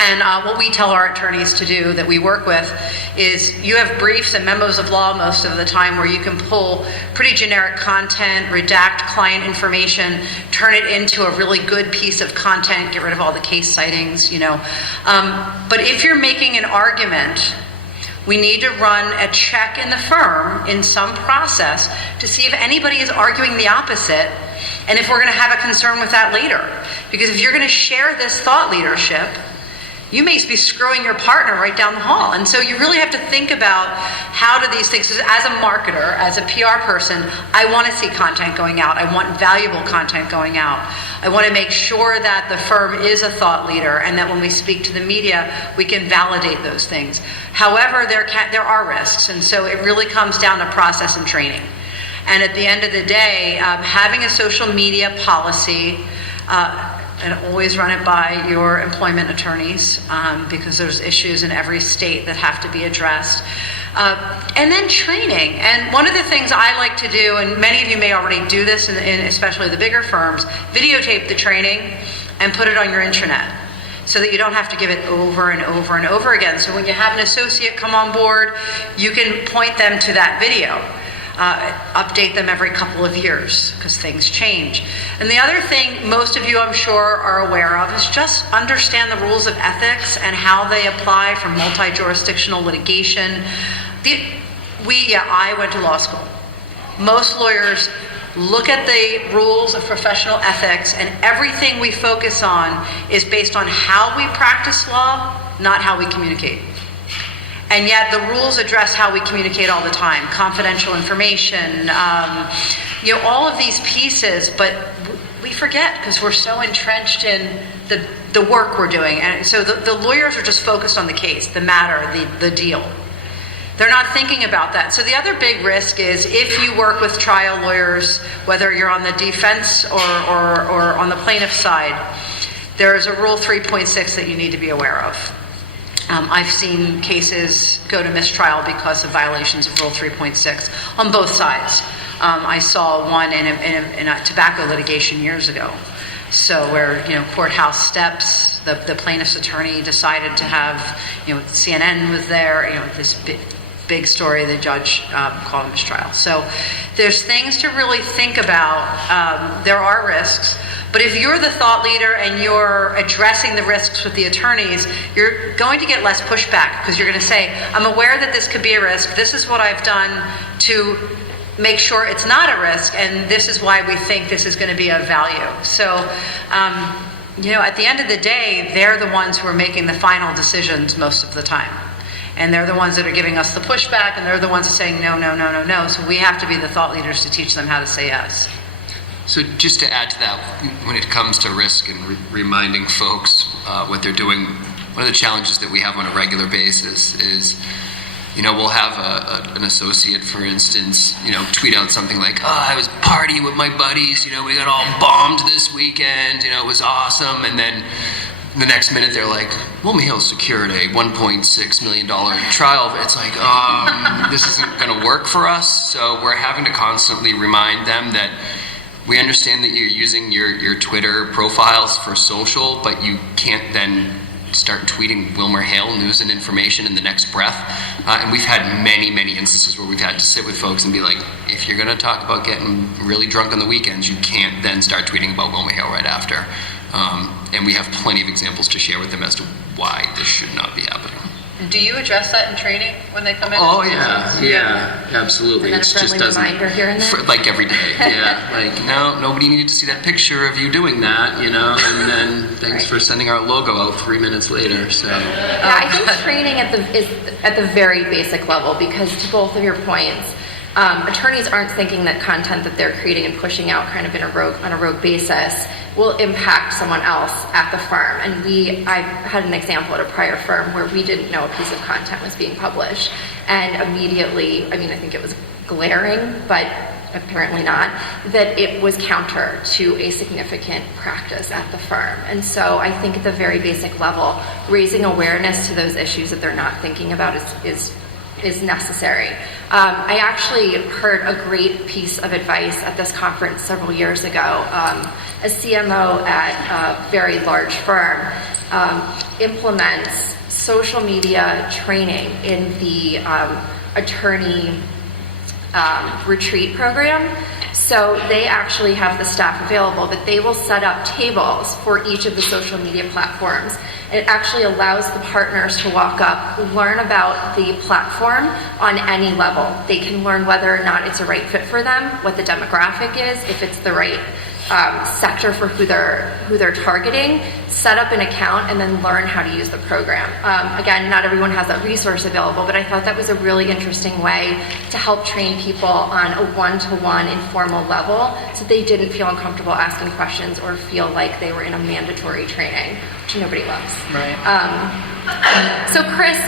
And what we tell our attorneys to do that we work with is you have briefs and memos of law most of the time where you can pull pretty generic content, redact client information, turn it into a really good piece of content, get rid of all the case citings, But if you're making an argument, we need to run a check in the firm in some process to see if anybody is arguing the opposite and if we're going to have a concern with that later. Because if you're going to share this thought leadership, you may be screwing your partner right down the hall. And so you really have to think about how do these things, as a marketer, as a PR person, I want to see content going out. I want valuable content going out. I want to make sure that the firm is a thought leader and that when we speak to the media, we can validate those things. However, there are risks. And so it really comes down to process and training. And at the end of the day, having a social media policy, and always run it by your employment attorneys because there's issues in every state that have to be addressed. And then training. And one of the things I like to do, and many of you may already do this, in especially the bigger firms, videotape the training and put it on your intranet so that you don't have to give it over and over and over again. So when you have an associate come on board, you can point them to that video. Update them every couple of years because things change. And the other thing most of you, I'm sure, are aware of is just understand the rules of ethics and how they apply for multi-jurisdictional litigation. I went to law school. Most lawyers look at the rules of professional ethics, and everything we focus on is based on how we practice law, not how we communicate. And yet the rules address how we communicate all the time, confidential information, all of these pieces, but we forget because we're so entrenched in the work we're doing. And so the lawyers are just focused on the case, the matter, the deal. They're not thinking about that. So the other big risk is if you work with trial lawyers, whether you're on the defense or on the plaintiff side, there is a Rule 3.6 that you need to be aware of. I've seen cases go to mistrial because of violations of Rule 3.6 on both sides. I saw one in a tobacco litigation years ago. So where, courthouse steps, the plaintiff's attorney decided to have, CNN was there, this big story, the judge called a mistrial. So there's things to really think about. There are risks. But if you're the thought leader and you're addressing the risks with the attorneys, you're going to get less pushback because you're going to say, I'm aware that this could be a risk. This is what I've done to make sure it's not a risk, and this is why we think this is going to be of value. So, at the end of the day, they're the ones who are making the final decisions most of the time. And they're the ones that are giving us the pushback, and they're the ones saying no, no, no, no, no. So we have to be the thought leaders to teach them how to say yes. So just to add to that, when it comes to risk and reminding folks what they're doing, one of the challenges that we have on a regular basis is, we'll have an associate, for instance, tweet out something like, I was partying with my buddies, we got all bombed this weekend, it was awesome. And then the next minute they're like, WilmerHale secured a $1.6 million trial. It's like, this isn't going to work for us. So we're having to constantly remind them that we understand that you're using your Twitter profiles for social, but you can't then start tweeting WilmerHale news and information in the next breath. And we've had many, many instances where we've had to sit with folks and be like, if you're going to talk about getting really drunk on the weekends, you can't then start tweeting about WilmerHale right after. And we have plenty of examples to share with them as to why this should not be happening. Do you address that in training when they come in? Oh, yeah, absolutely. And then a friendly reminder here and there? Like every day, yeah. Nobody needed to see that picture of you doing that, and then thanks for sending our logo out 3 minutes later, so. Yeah, I think training is at the very basic level, because to both of your points, attorneys aren't thinking that content that they're creating and pushing out kind of on a rogue basis will impact someone else at the firm. And I've had an example at a prior firm where we didn't know a piece of content was being published, and immediately, I think it was glaring, but apparently not, that it was counter to a significant practice at the firm. And so I think at the very basic level, raising awareness to those issues that they're not thinking about is necessary. I actually heard a great piece of advice at this conference several years ago. A CMO at a very large firm implements social media training in the attorney retreat program. So they actually have the staff available, but they will set up tables for each of the social media platforms. It actually allows the partners to walk up, learn about the platform on any level. They can learn whether or not it's a right fit for them, what the demographic is, if it's the right sector for who they're targeting, set up an account, and then learn how to use the program. Again, not everyone has that resource available, but I thought that was a really interesting way to help train people on a one-to-one informal level so they didn't feel uncomfortable asking questions or feel like they were in a mandatory training, which nobody loves. Right. So Chris,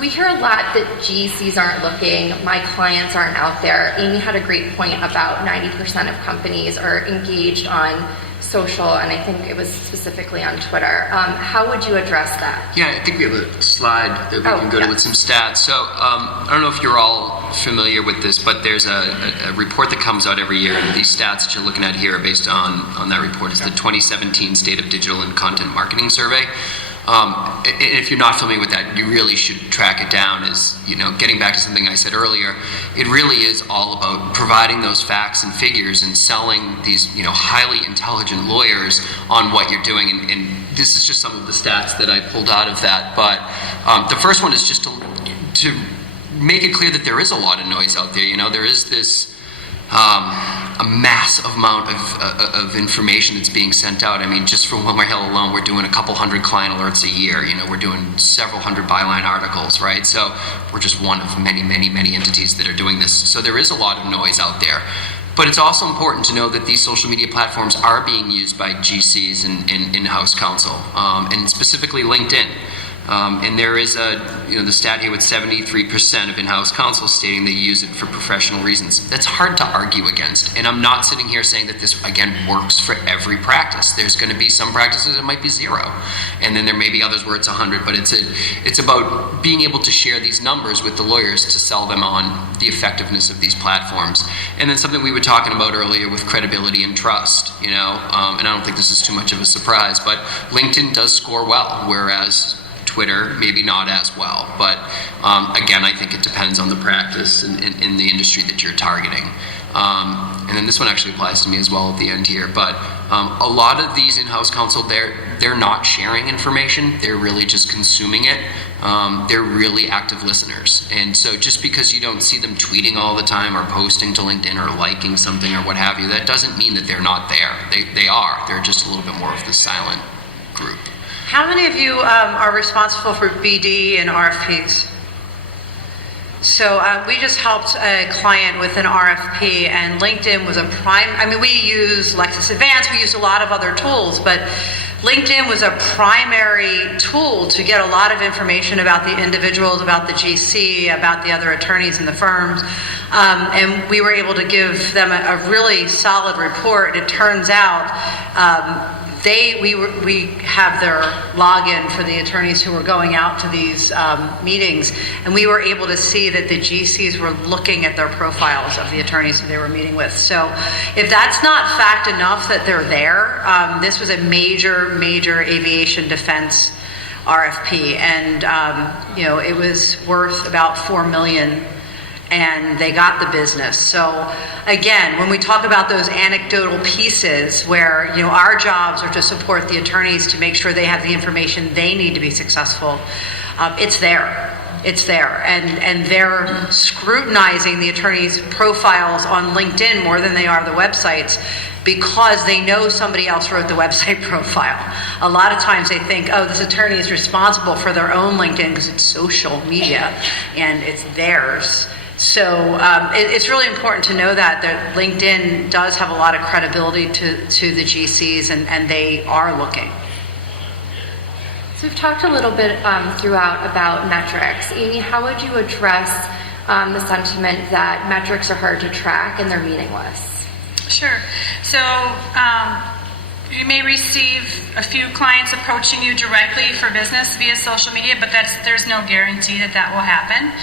we hear a lot that GCs aren't looking, my clients aren't out there. Amy had a great point about 90% of companies are engaged on social, and I think it was specifically on Twitter. How would you address that? Yeah, I think we have a slide that we can go to with some stats. So I don't know if you're all familiar with this, but there's a report that comes out every year, and these stats that you're looking at here are based on that report. It's the 2017 State of Digital and Content Marketing Survey. And if you're not familiar with that, you really should track it down. As getting back to something I said earlier, it really is all about providing those facts and figures and selling these highly intelligent lawyers on what you're doing. And this is just some of the stats that I pulled out of that. But the first one is just to make it clear that there is a lot of noise out there. There is this a massive amount of information that's being sent out. Just for WilmerHale alone, we're doing a couple hundred client alerts a year. We're doing several hundred byline articles, right? So we're just one of many, many, many entities that are doing this. So there is a lot of noise out there. But it's also important to know that these social media platforms are being used by GCs and in-house counsel, and specifically LinkedIn. And there is the stat here with 73% of in-house counsel stating they use it for professional reasons. That's hard to argue against. And I'm not sitting here saying that this, again, works for every practice. There's going to be some practices that might be 0. And then there may be others where it's 100. But it's about being able to share these numbers with the lawyers to sell them on the effectiveness of these platforms. And then something we were talking about earlier with credibility and trust, and I don't think this is too much of a surprise, but LinkedIn does score well, whereas Twitter, maybe not as well. But again, I think it depends on the practice and in the industry that you're targeting. And then this one actually applies to me as well at the end here. But a lot of these in-house counsel, they're not sharing information. They're really just consuming it. They're really active listeners. And so just because you don't see them tweeting all the time or posting to LinkedIn or liking something or what have you, that doesn't mean that they're not there. They are. They're just a little bit more of the silent group. How many of you are responsible for BD and RFPs? So we just helped a client with an RFP, and LinkedIn was a prime. I mean, we use Lexis Advance, we use a lot of other tools, but LinkedIn was a primary tool to get a lot of information about the individuals, about the GC, about the other attorneys in the firms, and we were able to give them a really solid report. It turns out we have their login for the attorneys who were going out to these meetings, and we were able to see that the GCs were looking at their profiles of the attorneys that they were meeting with. So if that's not fact enough that they're there, this was a major aviation defense RFP, and it was worth about $4 million. And they got the business. So again, when we talk about those anecdotal pieces where our jobs are to support the attorneys to make sure they have the information they need to be successful, it's there. It's there. And they're scrutinizing the attorneys' profiles on LinkedIn more than they are the websites, because they know somebody else wrote the website profile. A lot of times they think, oh, this attorney is responsible for their own LinkedIn because it's social media and it's theirs. So it's really important to know that LinkedIn does have a lot of credibility to the GCs, and they are looking. So we've talked a little bit throughout about metrics. Amy, how would you address the sentiment that metrics are hard to track and they're meaningless? Sure. So you may receive a few clients approaching you directly for business via social media, but there's no guarantee that will happen.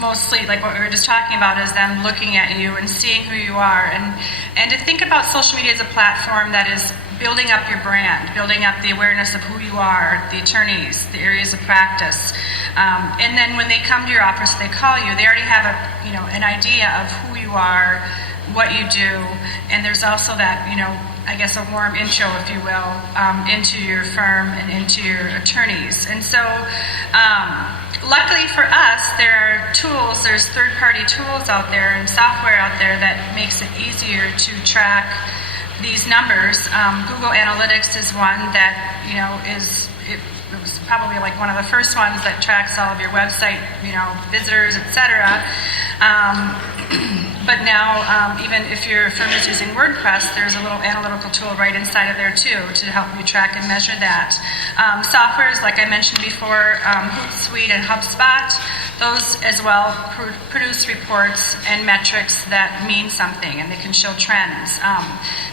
Mostly, like what we were just talking about, is them looking at you and seeing who you are, and to think about social media as a platform that is building up your brand, building up the awareness of who you are, the attorneys, the areas of practice, and then when they come to your office, they call you, they already have an idea of who you are, what you do, and there's also that I guess a warm intro, if you will, into your firm and into your attorneys. And so luckily for us, there are tools, there's third-party tools out there and software out there that makes it easier to track these numbers. Google Analytics is one that, it was probably like one of the first ones that tracks all of your website, visitors, etc. But now, even if your firm is using WordPress, there's a little analytical tool right inside of there too to help you track and measure that. Softwares, like I mentioned before, Hootsuite and HubSpot, those as well produce reports and metrics that mean something, and they can show trends.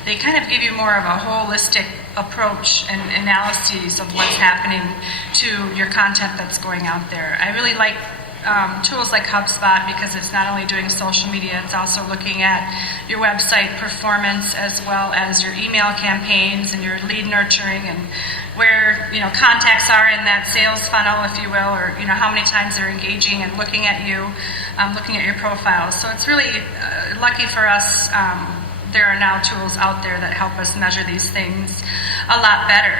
They kind of give you more of a holistic approach and analyses of what's happening to your content that's going out there. I really like tools like HubSpot because it's not only doing social media, it's also looking at your website performance as well as your email campaigns and your lead nurturing and where contacts are in that sales funnel, if you will, or how many times they're engaging and looking at you, looking at your profiles. So it's really lucky for us. There are now tools out there that help us measure these things a lot better.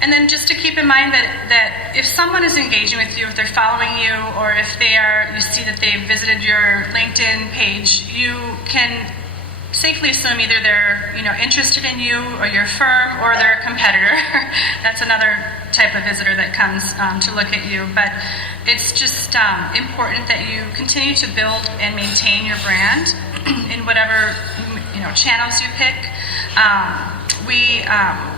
And then just to keep in mind that if someone is engaging with you, if they're following you, or if you see that they've visited your LinkedIn page, you can safely assume either they're interested in you or your firm, or they're a competitor. That's another type of visitor that comes to look at you. But it's just important that you continue to build and maintain your brand in whatever channels you pick.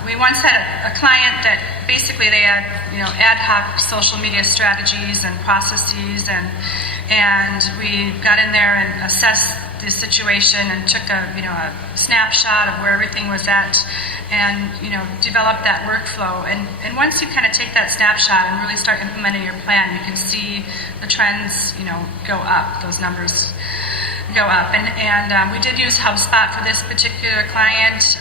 We once had a client that basically they had ad hoc social media strategies and processes, and we got in there and assessed the situation and took a snapshot of where everything was at, and developed that workflow. And once you kind of take that snapshot and really start implementing your plan, you can see the trends go up. Those numbers go up, and we did use HubSpot for this particular client,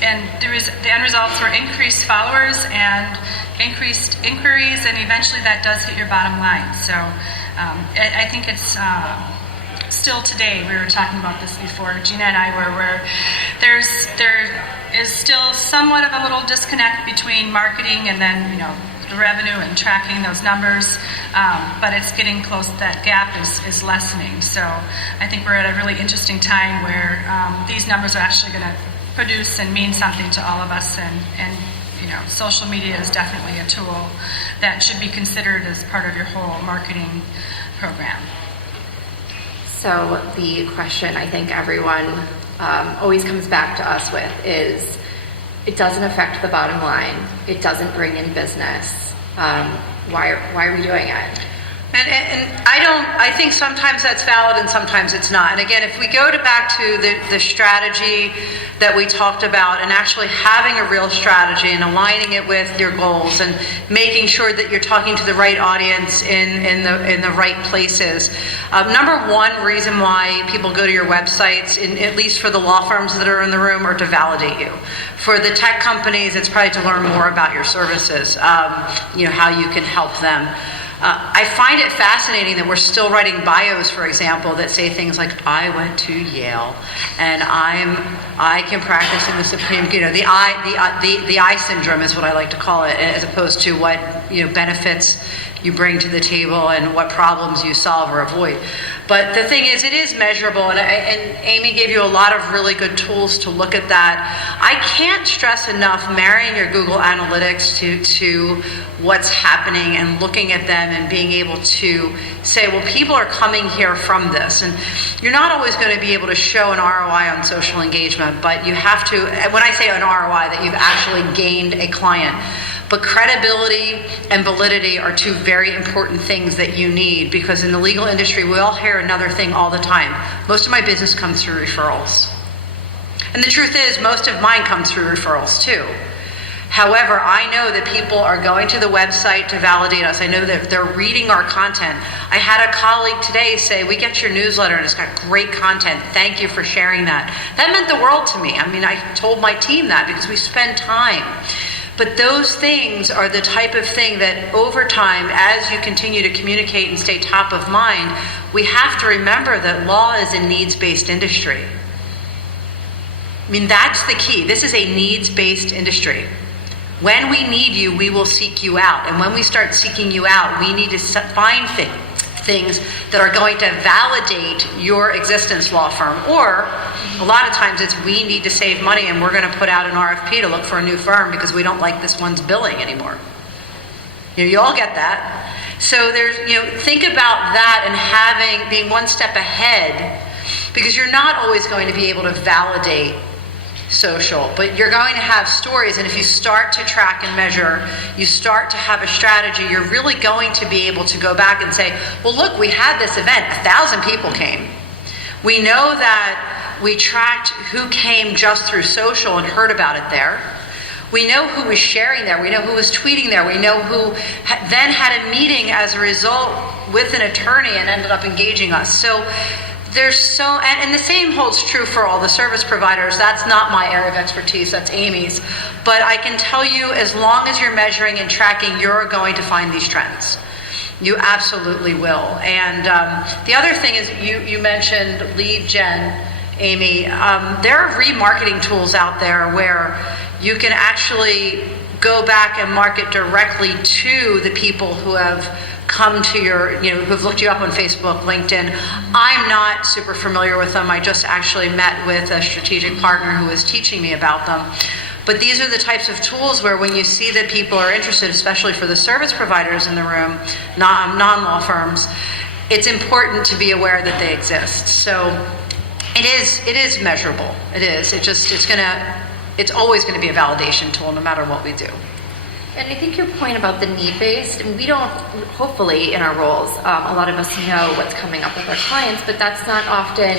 and the end results were increased followers and increased inquiries, and eventually that does hit your bottom line. So I think it's still today, we were talking about this before, Gina and I were, where there is still somewhat of a little disconnect between marketing and then the revenue and tracking those numbers, but it's getting close. That gap is lessening. So I think we're at a really interesting time where these numbers are actually going to produce and mean something to all of us, and social media is definitely a tool that should be considered as part of your whole marketing program. So the question I think everyone always comes back to us with is, it doesn't affect the bottom line. It doesn't bring in business. Why are we doing it? And I think sometimes that's valid and sometimes it's not. And again, if we go back to the strategy that we talked about, and actually having a real strategy and aligning it with your goals and making sure that you're talking to the right audience in the right places. Number one reason why people go to your websites, at least for the law firms that are in the room, are to validate you. For the tech companies, it's probably to learn more about your services, how you can help them. I find it fascinating that we're still writing bios, for example, that say things like, I went to Yale and I can practice in the Supreme, the I syndrome is what I like to call it, as opposed to what benefits you bring to the table and what problems you solve or avoid. But the thing is, it is measurable, and Amy gave you a lot of really good tools to look at that. I can't stress enough marrying your Google Analytics to what's happening and looking at them and being able to say, well, people are coming here from this. And you're not always going to be able to show an ROI on social engagement, but you have to, when I say an ROI, that you've actually gained a client. But credibility and validity are two very important things that you need, because in the legal industry, we all hear another thing all the time. Most of my business comes through referrals. And the truth is, most of mine comes through referrals too. However, I know that people are going to the website to validate us. I know that they're reading our content. I had a colleague today say, we get your newsletter and it's got great content. Thank you for sharing that. That meant the world to me. I mean, I told my team that because we spend time. But those things are the type of thing that over time, as you continue to communicate and stay top of mind, we have to remember that law is a needs-based industry. I mean, that's the key. This is a needs-based industry. When we need you, we will seek you out. And when we start seeking you out, we need to find things that are going to validate your existence, law firm. Or a lot of times it's, we need to save money and we're going to put out an RFP to look for a new firm because we don't like this one's billing anymore. You all get that. So there's, think about that and being one step ahead, because you're not always going to be able to validate social, but you're going to have stories, and if you start to track and measure, you start to have a strategy, you're really going to be able to go back and say, well, look, we had this event, 1,000 people came. We know that we tracked who came just through social and heard about it there. We know who was sharing there. We know who was tweeting there. We know who then had a meeting as a result with an attorney and ended up engaging us. So and the same holds true for all the service providers. That's not my area of expertise, that's Amy's. But I can tell you, as long as you're measuring and tracking, you're going to find these trends. You absolutely will. And the other thing is, you mentioned lead gen, Amy. There are remarketing tools out there where you can actually go back and market directly to the people who have come to who've looked you up on Facebook, LinkedIn. I'm not super familiar with them. I just actually met with a strategic partner who was teaching me about them. But these are the types of tools where when you see that people are interested, especially for the service providers in the room, non-law firms, it's important to be aware that they exist. So it is measurable. It is. It's always going to be a validation tool no matter what we do. And I think your point about the need-based, and we don't, hopefully in our roles, a lot of us know what's coming up with our clients, but that's not often,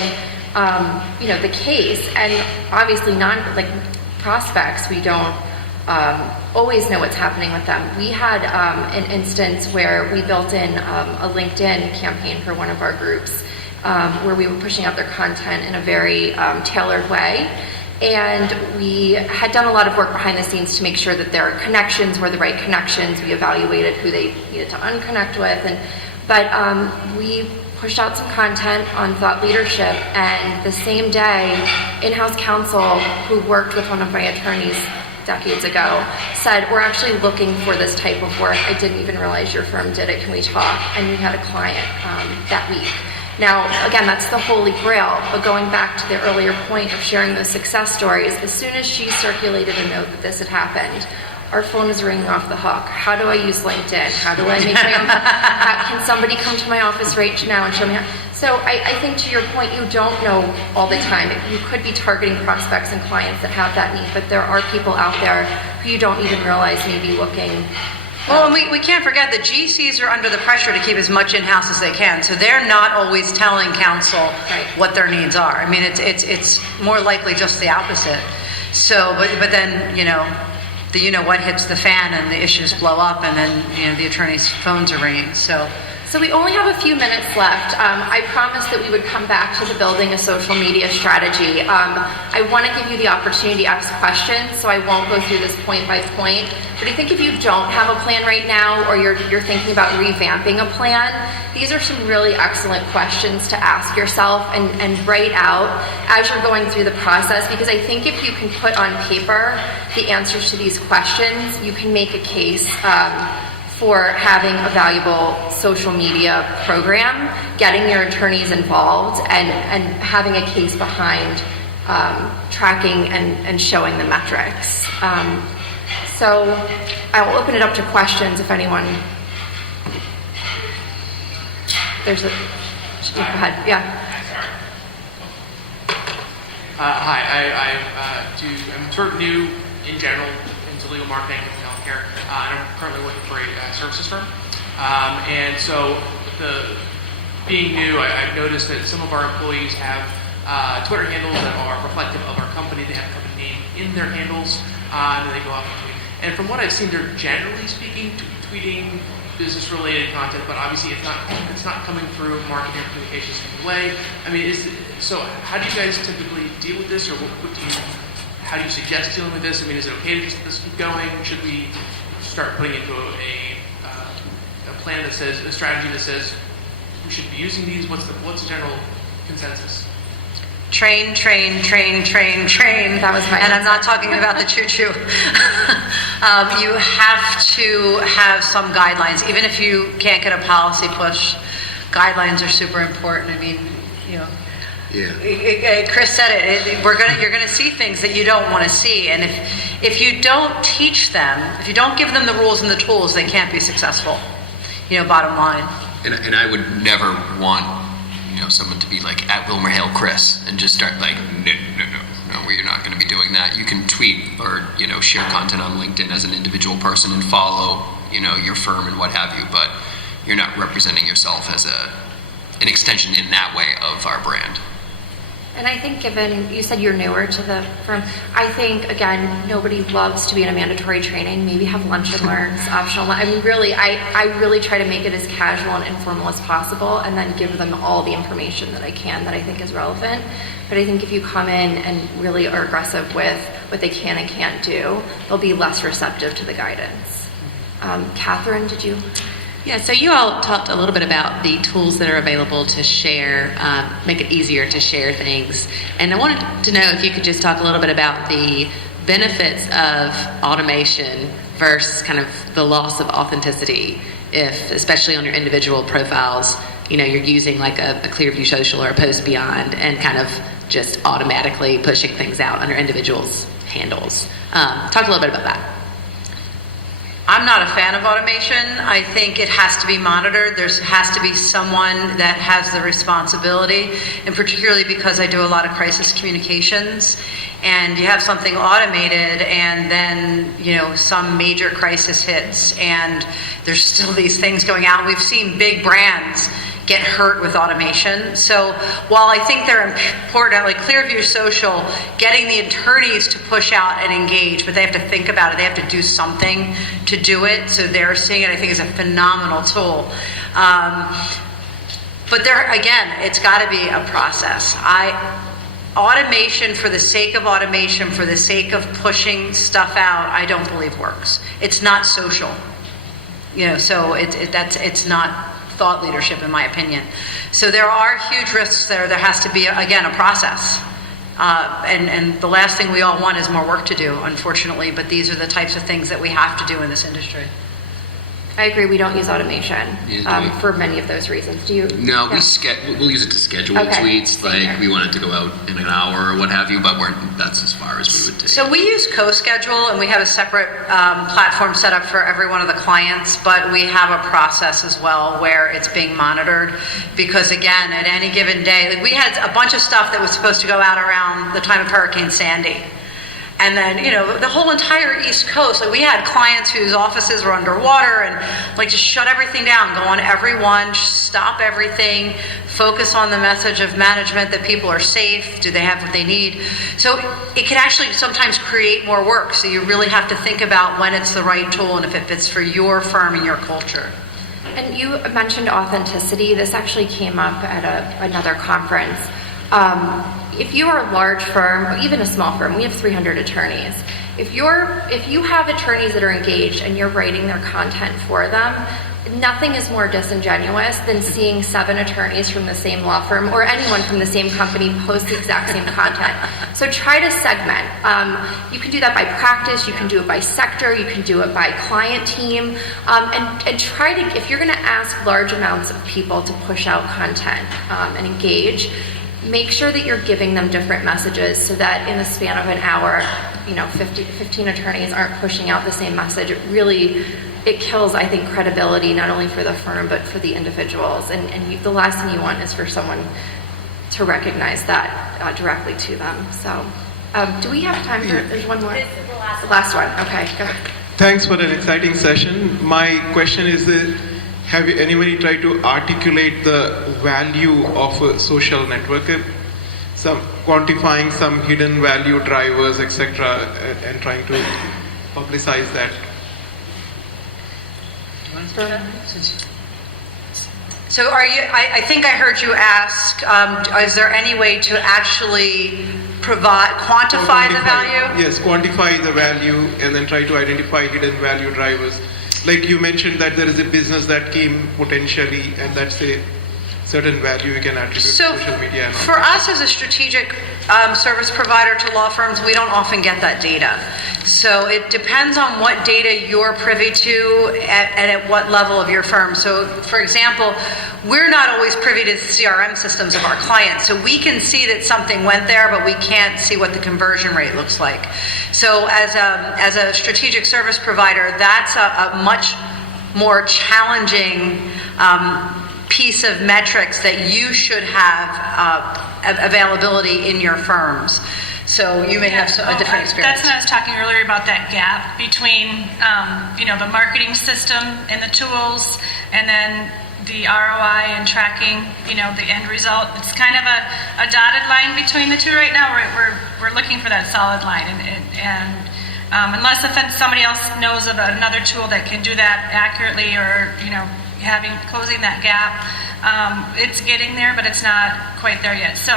the case. And obviously prospects, we don't always know what's happening with them. We had an instance where we built in a LinkedIn campaign for one of our groups where we were pushing out their content in a very tailored way. And we had done a lot of work behind the scenes to make sure that their connections were the right connections. We evaluated who they needed to unconnect with. But we pushed out some content on thought leadership, and the same day, in-house counsel who worked with one of my attorneys decades ago said, we're actually looking for this type of work. I didn't even realize your firm did it. Can we talk? And we had a client that week. Now, again, that's the holy grail, but going back to the earlier point of sharing those success stories, as soon as she circulated a note that this had happened, our phone is ringing off the hook. How do I use LinkedIn? How do I make my own? Can somebody come to my office right now and show me how? So I think to your point, you don't know all the time. You could be targeting prospects and clients that have that need, but there are people out there who you don't even realize may be looking. Well, and we can't forget that GCs are under the pressure to keep as much in-house as they can, so they're not always telling counsel what their needs are. I mean, it's more likely just the opposite. So, but then, what hits the fan and the issues blow up, and then, the attorney's phones are ringing, so... So we only have a few minutes left. I promised that we would come back to the building a social media strategy. I want to give you the opportunity to ask questions, so I won't go through this point by point. But I think if you don't have a plan right now, or you're thinking about revamping a plan, these are some really excellent questions to ask yourself and write out as you're going through the process, because I think if you can put on paper the answers to these questions, you can make a case for having a valuable social media program, getting your attorneys involved, and having a case behind tracking and showing the metrics. So I will open it up to questions if anyone. Go ahead. Yeah. Hi, I'm sort of new in general into legal marketing and healthcare, and I'm currently working for a services firm. And so, being new, I've noticed that some of our employees have Twitter handles that are reflective of our company. They have a company name in their handles, and then they go off and tweet. And from what I've seen, they're generally speaking tweeting business-related content, but obviously it's not coming through marketing or communications in a way. I mean, so how do you guys typically deal with this, or how do you suggest dealing with this? I mean, is it okay to just let this keep going? Should we start putting into a plan that says, a strategy that says we should be using these? What's the general consensus? Train. That was my And I'm not talking about the choo-choo. You have to have some guidelines. Even if you can't get a policy push, guidelines are super important. I mean, Yeah. Chris said it. You're going to see things that you don't want to see, and if you don't teach them, if you don't give them the rules and the tools, they can't be successful. Bottom line. And I would never want someone to be like at WilmerHale Chris and just start like no, you're not going to be doing that. You can tweet or share content on LinkedIn as an individual person and follow your firm and what have you, but you're not representing yourself as an extension in that way of our brand. And I think, given you said you're newer to the firm, I think, again, nobody loves to be in a mandatory training. Maybe have lunch and learns, optional. I mean, really, I really try to make it as casual and informal as possible, and then give them all the information that I can that I think is relevant. But I think if you come in and really are aggressive with what they can and can't do, they'll be less receptive to the guidance. Catherine, did you? Yeah, so you all talked a little bit about the tools that are available to share, make it easier to share things. And I wanted to know if you could just talk a little bit about the benefits of automation versus kind of the loss of authenticity, if, especially on your individual profiles, you're using like a Clearview Social or a Post Beyond and kind of just automatically pushing things out under individuals' handles. Talk a little bit about that. I'm not a fan of automation. I think it has to be monitored. There has to be someone that has the responsibility, and particularly because I do a lot of crisis communications, and you have something automated and then, some major crisis hits and there's still these things going out. We've seen big brands get hurt with automation. So while I think they're important, like Clearview Social, getting the attorneys to push out and engage, but they have to think about it. They have to do something to do it. So they're seeing it, I think, is a phenomenal tool. But there, again, it's got to be a process. Automation for the sake of automation, for the sake of pushing stuff out, I don't believe works. It's not social. So it's not thought leadership, in my opinion. So there are huge risks there. There has to be, again, a process. And the last thing we all want is more work to do, unfortunately, but these are the types of things that we have to do in this industry. I agree. We don't use automation for many of those reasons. Do you? No, we'll use it to schedule tweets. Like we want it to go out in an hour or what have you, but that's as far as we would take. So we use co-schedule, and we have a separate platform set up for every one of the clients, but we have a process as well where it's being monitored because, again, at any given day, we had a bunch of stuff that was supposed to go out around the time of Hurricane Sandy. And then, the whole entire East Coast, we had clients whose offices were underwater and just shut everything down, go on everyone, stop everything, focus on the message of management that people are safe, do they have what they need? So it can actually sometimes create more work. So you really have to think about when it's the right tool and if it fits for your firm and your culture. And you mentioned authenticity. This actually came up at another conference. If you are a large firm, or even a small firm, we have 300 attorneys. If you have attorneys that are engaged and you're writing their content for them, nothing is more disingenuous than seeing 7 attorneys from the same law firm or anyone from the same company post the exact same content. So try to segment. You can do that by practice, you can do it by sector, you can do it by client team, and try to, if you're going to ask large amounts of people to push out content and engage, make sure that you're giving them different messages so that in the span of an hour, 15 attorneys aren't pushing out the same message. It kills, I think, credibility, not only for the firm, but for the individuals. And the last thing you want is for someone to recognize that directly to them. So, do we have time for, there's one more? This is the last one. Okay, go ahead. Thanks for an exciting session. My question is, have anybody tried to articulate the value of a social network? Some quantifying some hidden value drivers, etc., and trying to publicize that. So I think I heard you ask, is there any way to actually quantify the value? Yes, quantify the value and then try to identify hidden value drivers. Like you mentioned that there is a business that came potentially, and that's a certain value you can attribute to social media. And for us as a strategic service provider to law firms, we don't often get that data. So it depends on what data you're privy to and at what level of your firm. So, for example, we're not always privy to the CRM systems of our clients. So we can see that something went there, but we can't see what the conversion rate looks like. So as a strategic service provider, that's a much more challenging piece of metrics that you should have availability in your firms. So you may have a different experience. That's when I was talking earlier about that gap between, the marketing system and the tools, and then the ROI and tracking, the end result. It's kind of a dotted line between the two right now. We're looking for that solid line, and unless somebody else knows of another tool that can do that accurately, or closing that gap, it's getting there, but it's not quite there yet. So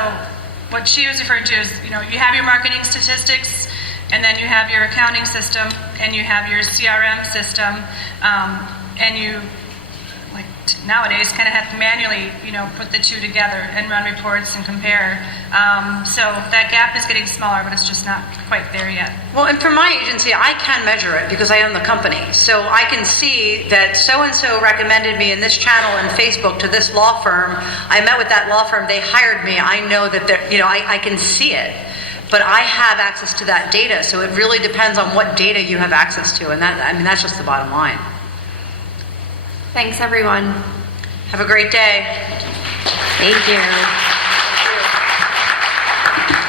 what she was referring to is, you have your marketing statistics, and then you have your accounting system, and you have your CRM system, and you, nowadays, kind of have to manually, put the two together and run reports and compare. So that gap is getting smaller, but it's just not quite there yet. Well, and for my agency, I can measure it because I own the company. So I can see that so-and-so recommended me in this channel and Facebook to this law firm. I met with that law firm. They hired me. I know that I can see it. but I have access to that data. So it really depends on what data you have access to. And that's just the bottom line. Thanks, everyone. Have a great day. Thank you.